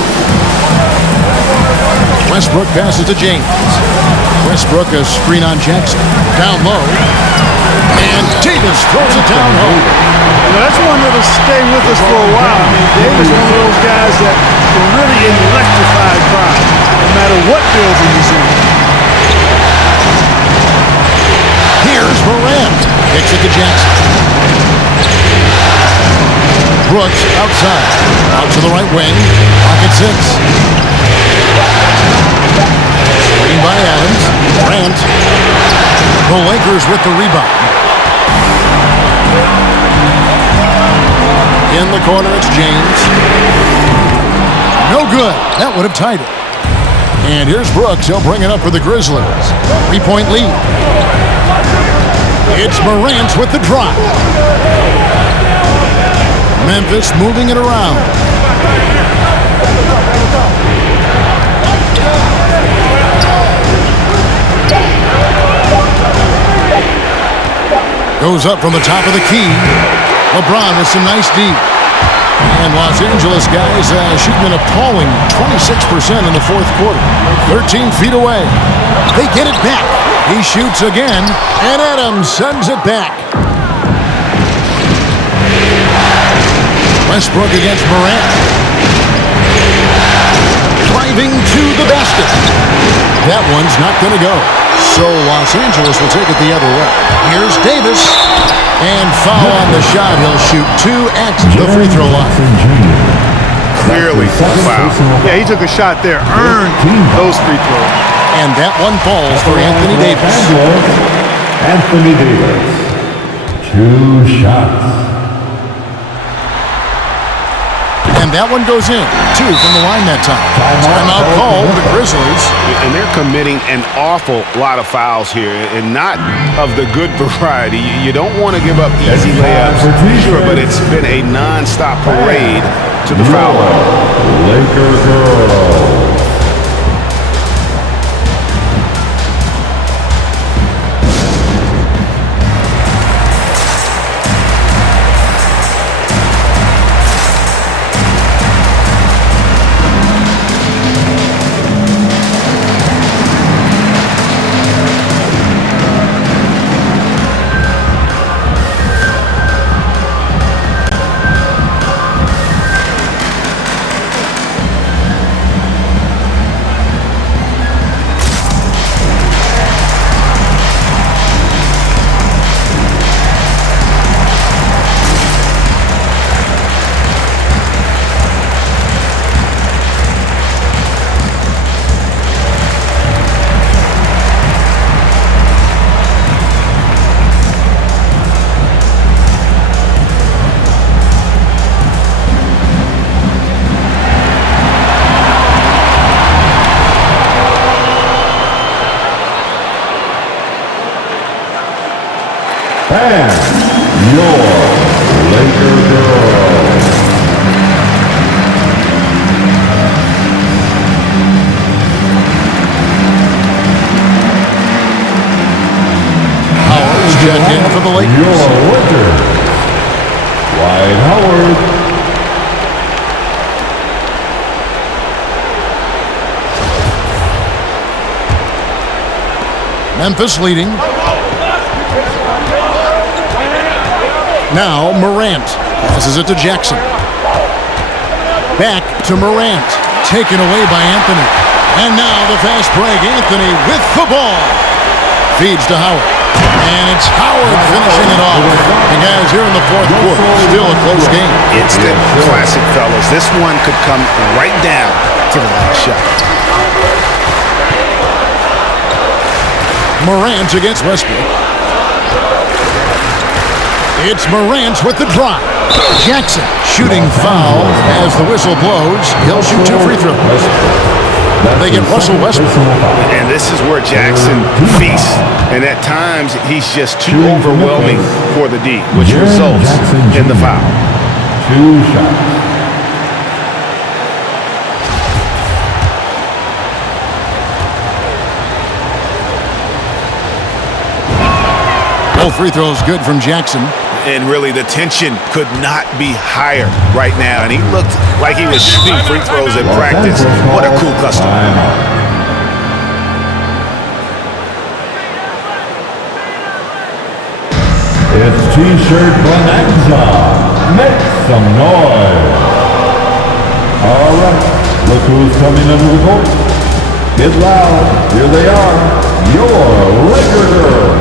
Westbrook passes to James. Westbrook a screen on Jackson. Down low. And Davis throws it down home. You know, that's one that'll stay with us for a while. I mean, Davis is one of those guys that can really electrify a crowd, no matter what building he's in. Here's Morant. Kicks it to Jackson. Brooks outside. Out to the right wing. Pocket 6. Screen by Adams. Grant. The Lakers with the rebound. In the corner, it's James. No good. That would have tied it. And here's Brooks. He'll bring it up for the Grizzlies. 3-point lead. It's Morant with the drop. Memphis moving it around. Goes up from the top of the key. LeBron with some nice D. And Los Angeles guys shooting an appalling 26% in the fourth quarter. 13 feet away. They get it back. He shoots again, and Adams sends it back. Westbrook against Morant. Driving to the basket. That one's not going to go. So Los Angeles will take it the other way. Here's Davis. And foul on the shot. He'll shoot 2 at the free throw line. Clearly foul. Yeah, he took a shot there. Earned those free throws. And that one falls for Anthony Davis. Anthony Davis. 2 shots. And that one goes in. 2 from the line that time. Timeout call, the Grizzlies. And they're committing an awful lot of fouls here, and not of the good variety. You don't want to give up easy layups, sure, but it's been a non-stop parade to the foul line. Laker girls. Memphis leading. Now Morant passes it to Jackson. Back to Morant. Taken away by Anthony. And now the fast break. Anthony with the ball. Feeds to Howard. And it's Howard finishing it off. And guys, here in the fourth quarter, still a close game. Instant classic, fellas. This one could come right down to the last shot. Morant against Westbrook. It's Morant with the drive. Jackson shooting foul as the whistle blows. He'll shoot 2 free throws. They get Russell Westbrook. And this is where Jackson feasts. And at times, he's just too overwhelming for the D, which results in the foul. 2 shots. Both free throws good from Jackson. And really, the tension could not be higher right now. And he looked like he was shooting free throws at practice. What a cool customer. It's T-shirt Bonanza. Make some noise. All right, look who's coming under the court. Get loud. Here they are, your Laker girls.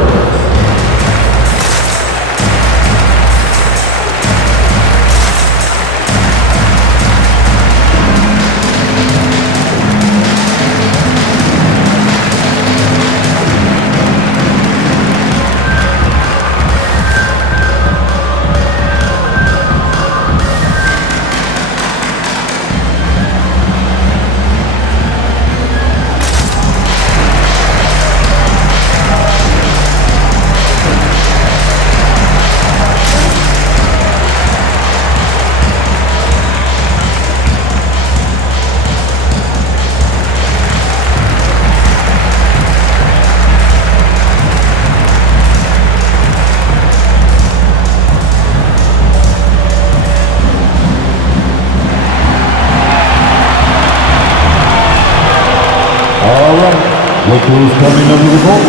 Look who's coming under the court.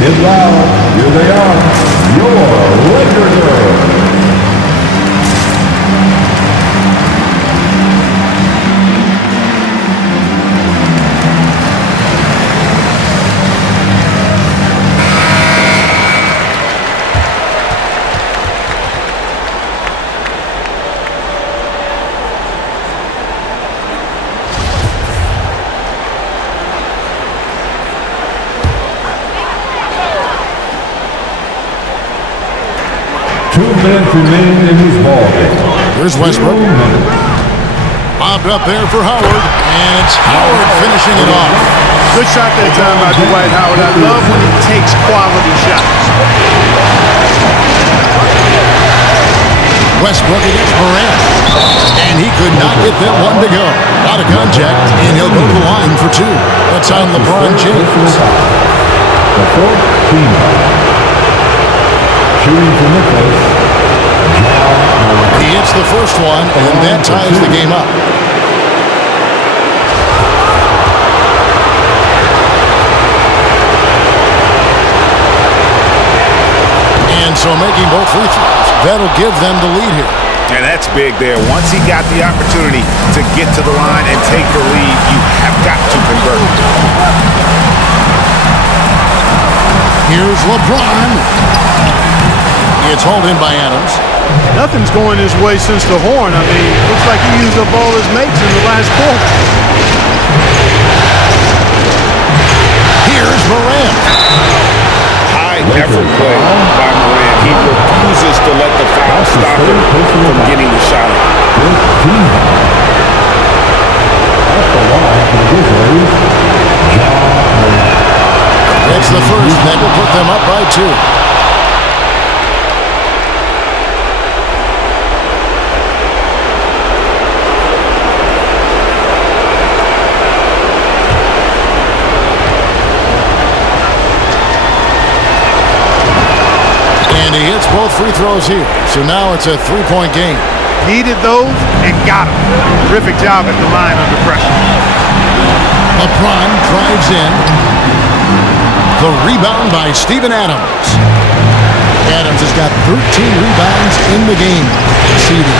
Get loud. Here they are, your Laker girls. Minutes remaining in this ball game. Here's Westbrook. Bobbed up there for Howard, and it's Howard finishing it off. Good shot that time by Dwight Howard. I love when he takes quality shots. Westbrook against Morant, and he could not get that one to go. Out of contact, and he'll go to the line for 2. That's on LeBron James. The 4th team. Shooting from the place. He hits the first one, and that ties the game up. And so making both free throws, that'll give them the lead here. And that's big there. Once he got the opportunity to get to the line and take the lead, you have got to convert. Here's LeBron. It's hauled in by Adams. Nothing's going his way since the horn. I mean, looks like he used up all his mates in the last quarter. Here's Morant. High effort play by Morant. He refuses to let the foul stop him from getting the shot up. At the line for the Grizzlies, It's the first that will put them up by 2. And he hits both free throws here. So now it's a 3-point game. Needed those and got them. Terrific job at the line under pressure. LeBron drives in. The rebound by Steven Adams. Adams has got 13 rebounds in the game. Conceding.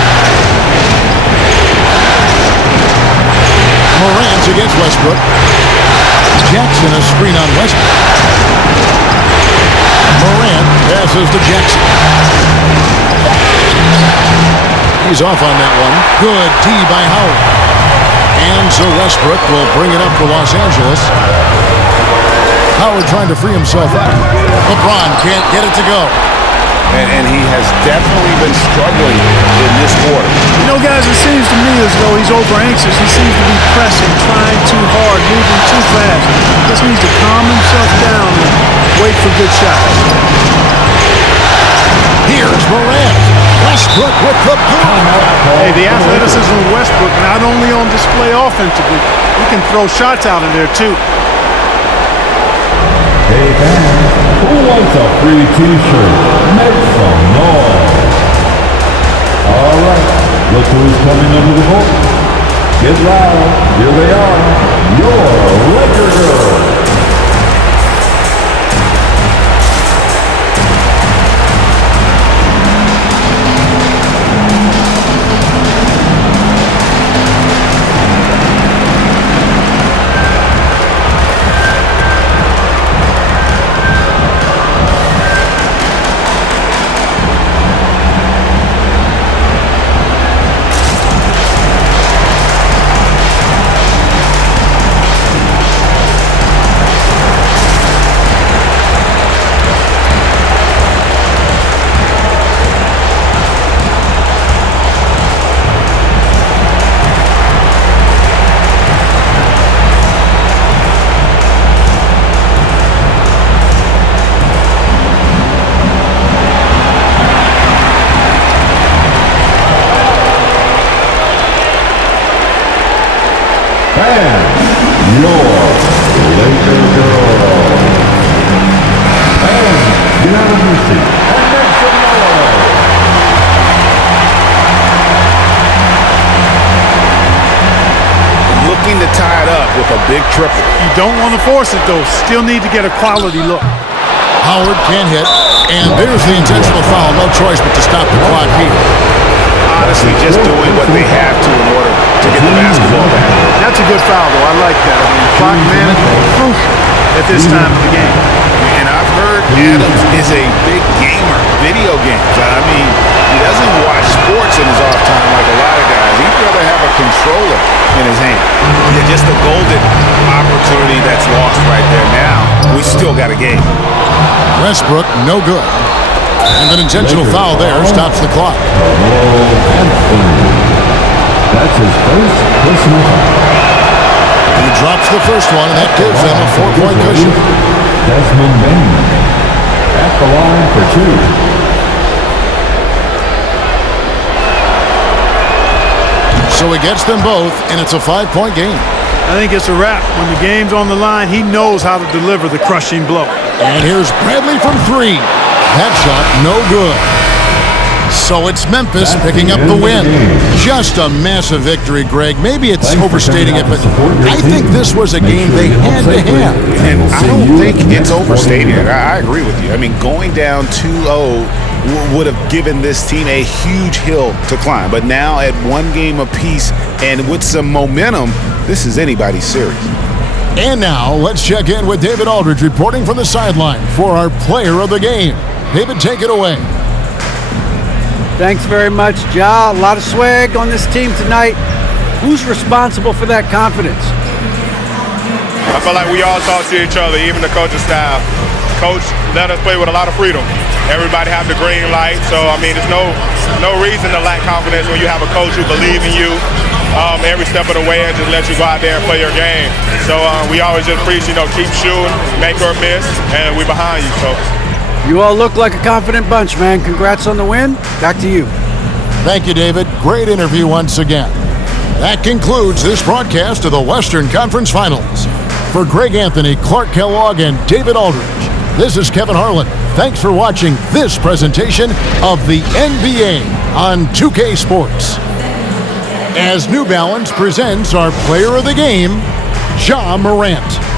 Morant against Westbrook. Jackson a screen on Westbrook. Morant passes to Jackson. He's off on that one. Good D by Howard. And so Westbrook will bring it up for Los Angeles. Howard trying to free himself up. LeBron can't get it to go. And he has definitely been struggling in this quarter. You know, guys, it seems to me as though he's over anxious. He seems to be pressing, trying too hard, moving too fast. Just needs to calm himself down and wait for good shots. Here's Morant. Westbrook with the boom. Hey, the athleticism of Westbrook not only on display offensively, he can throw shots out of there too. Hey fans, who wants a free t-shirt? Make some noise. All right, look who's coming under the boat. Get loud, here they are, your Laker girls. Big triple. You don't want to force it, though. Still need to get a quality look. Howard can't hit. And there's the intentional foul. No choice but to stop the clock here. Honestly, just doing what they have to in order to get the basketball back. That's a good foul, though. I like that. I mean, clock management crucial at this time of the game. And I've heard Adams is a big gamer. Video games. I mean, he doesn't watch sports in his off time like a lot of guys. He'd rather have a controller in his hand. Yeah, just a golden opportunity that's lost right there. Now, we still got a game. Westbrook, no good. And an intentional foul there stops the clock. That's his first personal foul. And he drops the first one, and that gives them a 4-point cushion. Desmond Bain at the line for 2. So he gets them both, and it's a 5-point game. I think it's a wrap. When the game's on the line, he knows how to deliver the crushing blow. And here's Bradley from 3. That shot, no good. So it's Memphis picking up the win. Just a massive victory, Greg. Maybe it's overstating it, but I think this was a game they had to have. And I don't think it's overstating it. I agree with you. I mean, going down 2-0 would have given this team a huge hill to climb. But now at one game apiece and with some momentum, this is anybody's series. And now let's check in with David Aldridge reporting from the sideline for our player of the game. David, take it away. Thanks very much, Ja. A lot of swag on this team tonight. Who's responsible for that confidence? I feel like we all talk to each other, even the coaching staff. Coach let us play with a lot of freedom. Everybody have the green light, so I mean, there's no reason to lack confidence when you have a coach who believes in you every step of the way and just let you go out there and play your game. So we always just preach, keep shooting, make or miss, and we're behind you. So. You all look like a confident bunch, man. Congrats on the win. Back to you. Thank you, David. Great interview once again. That concludes this broadcast of the Western Conference Finals. For Greg Anthony, Clark Kellogg, and David Aldridge, this is Kevin Harlan. Thanks for watching this presentation of the NBA on 2K Sports. As New Balance presents our player of the game, Ja Morant.